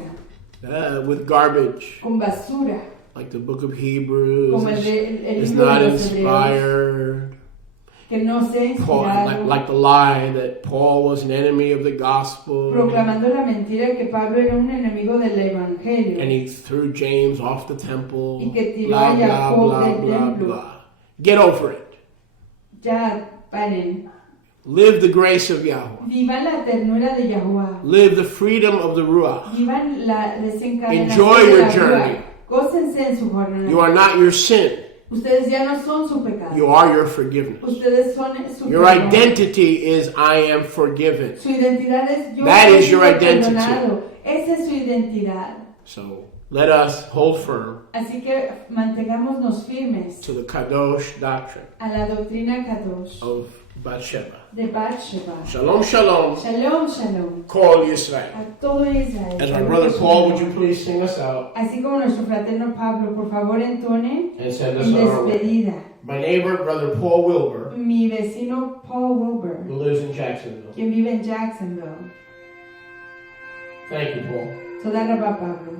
with garbage. con basura, Like the book of Hebrews como el is libro not de los Hebreos, inspired. que no se ha Paul, inspirado, like the lie that Paul was an enemy of the gospel. proclamando la mentira que Pablo era un enemigo del evangelio And he threw James off the temple. y que tiró Blah, a blah, Jacob blah, del blah, templo. blah. Get over it. Ya, paren. Live the grace of Yahweh. Vivan la ternura de Yahuwah. Live the freedom of the Ruach. Vivan la desencadenación Enjoy de your la journey. Ruach. Gócense en su jornada. You are not your sin. Ustedes ya no son su pecado. You are your forgiveness. Ustedes son su Your perdón. identity is I am forgiven. Su identidad es yo That he is your sido identity. perdonado. Esa es su identidad. So let us hold firm Así que mantengámonos firmes to the Kadosh doctrine a la doctrina Kadosh of Bathsheba. de Bathsheba. Shalom, shalom. Shalom, shalom. Call Yisrael. A todo Israel. As our brother Paul, would you please sing us out Así como nuestro fraterno Pablo, por favor entone and send us en on our way. despedida. My neighbor, brother Paul Wilbur, Mi vecino Paul Wilbur, who lives in Jacksonville. quien vive en Jacksonville. Thank you, Paul. Toda Rabá Pablo.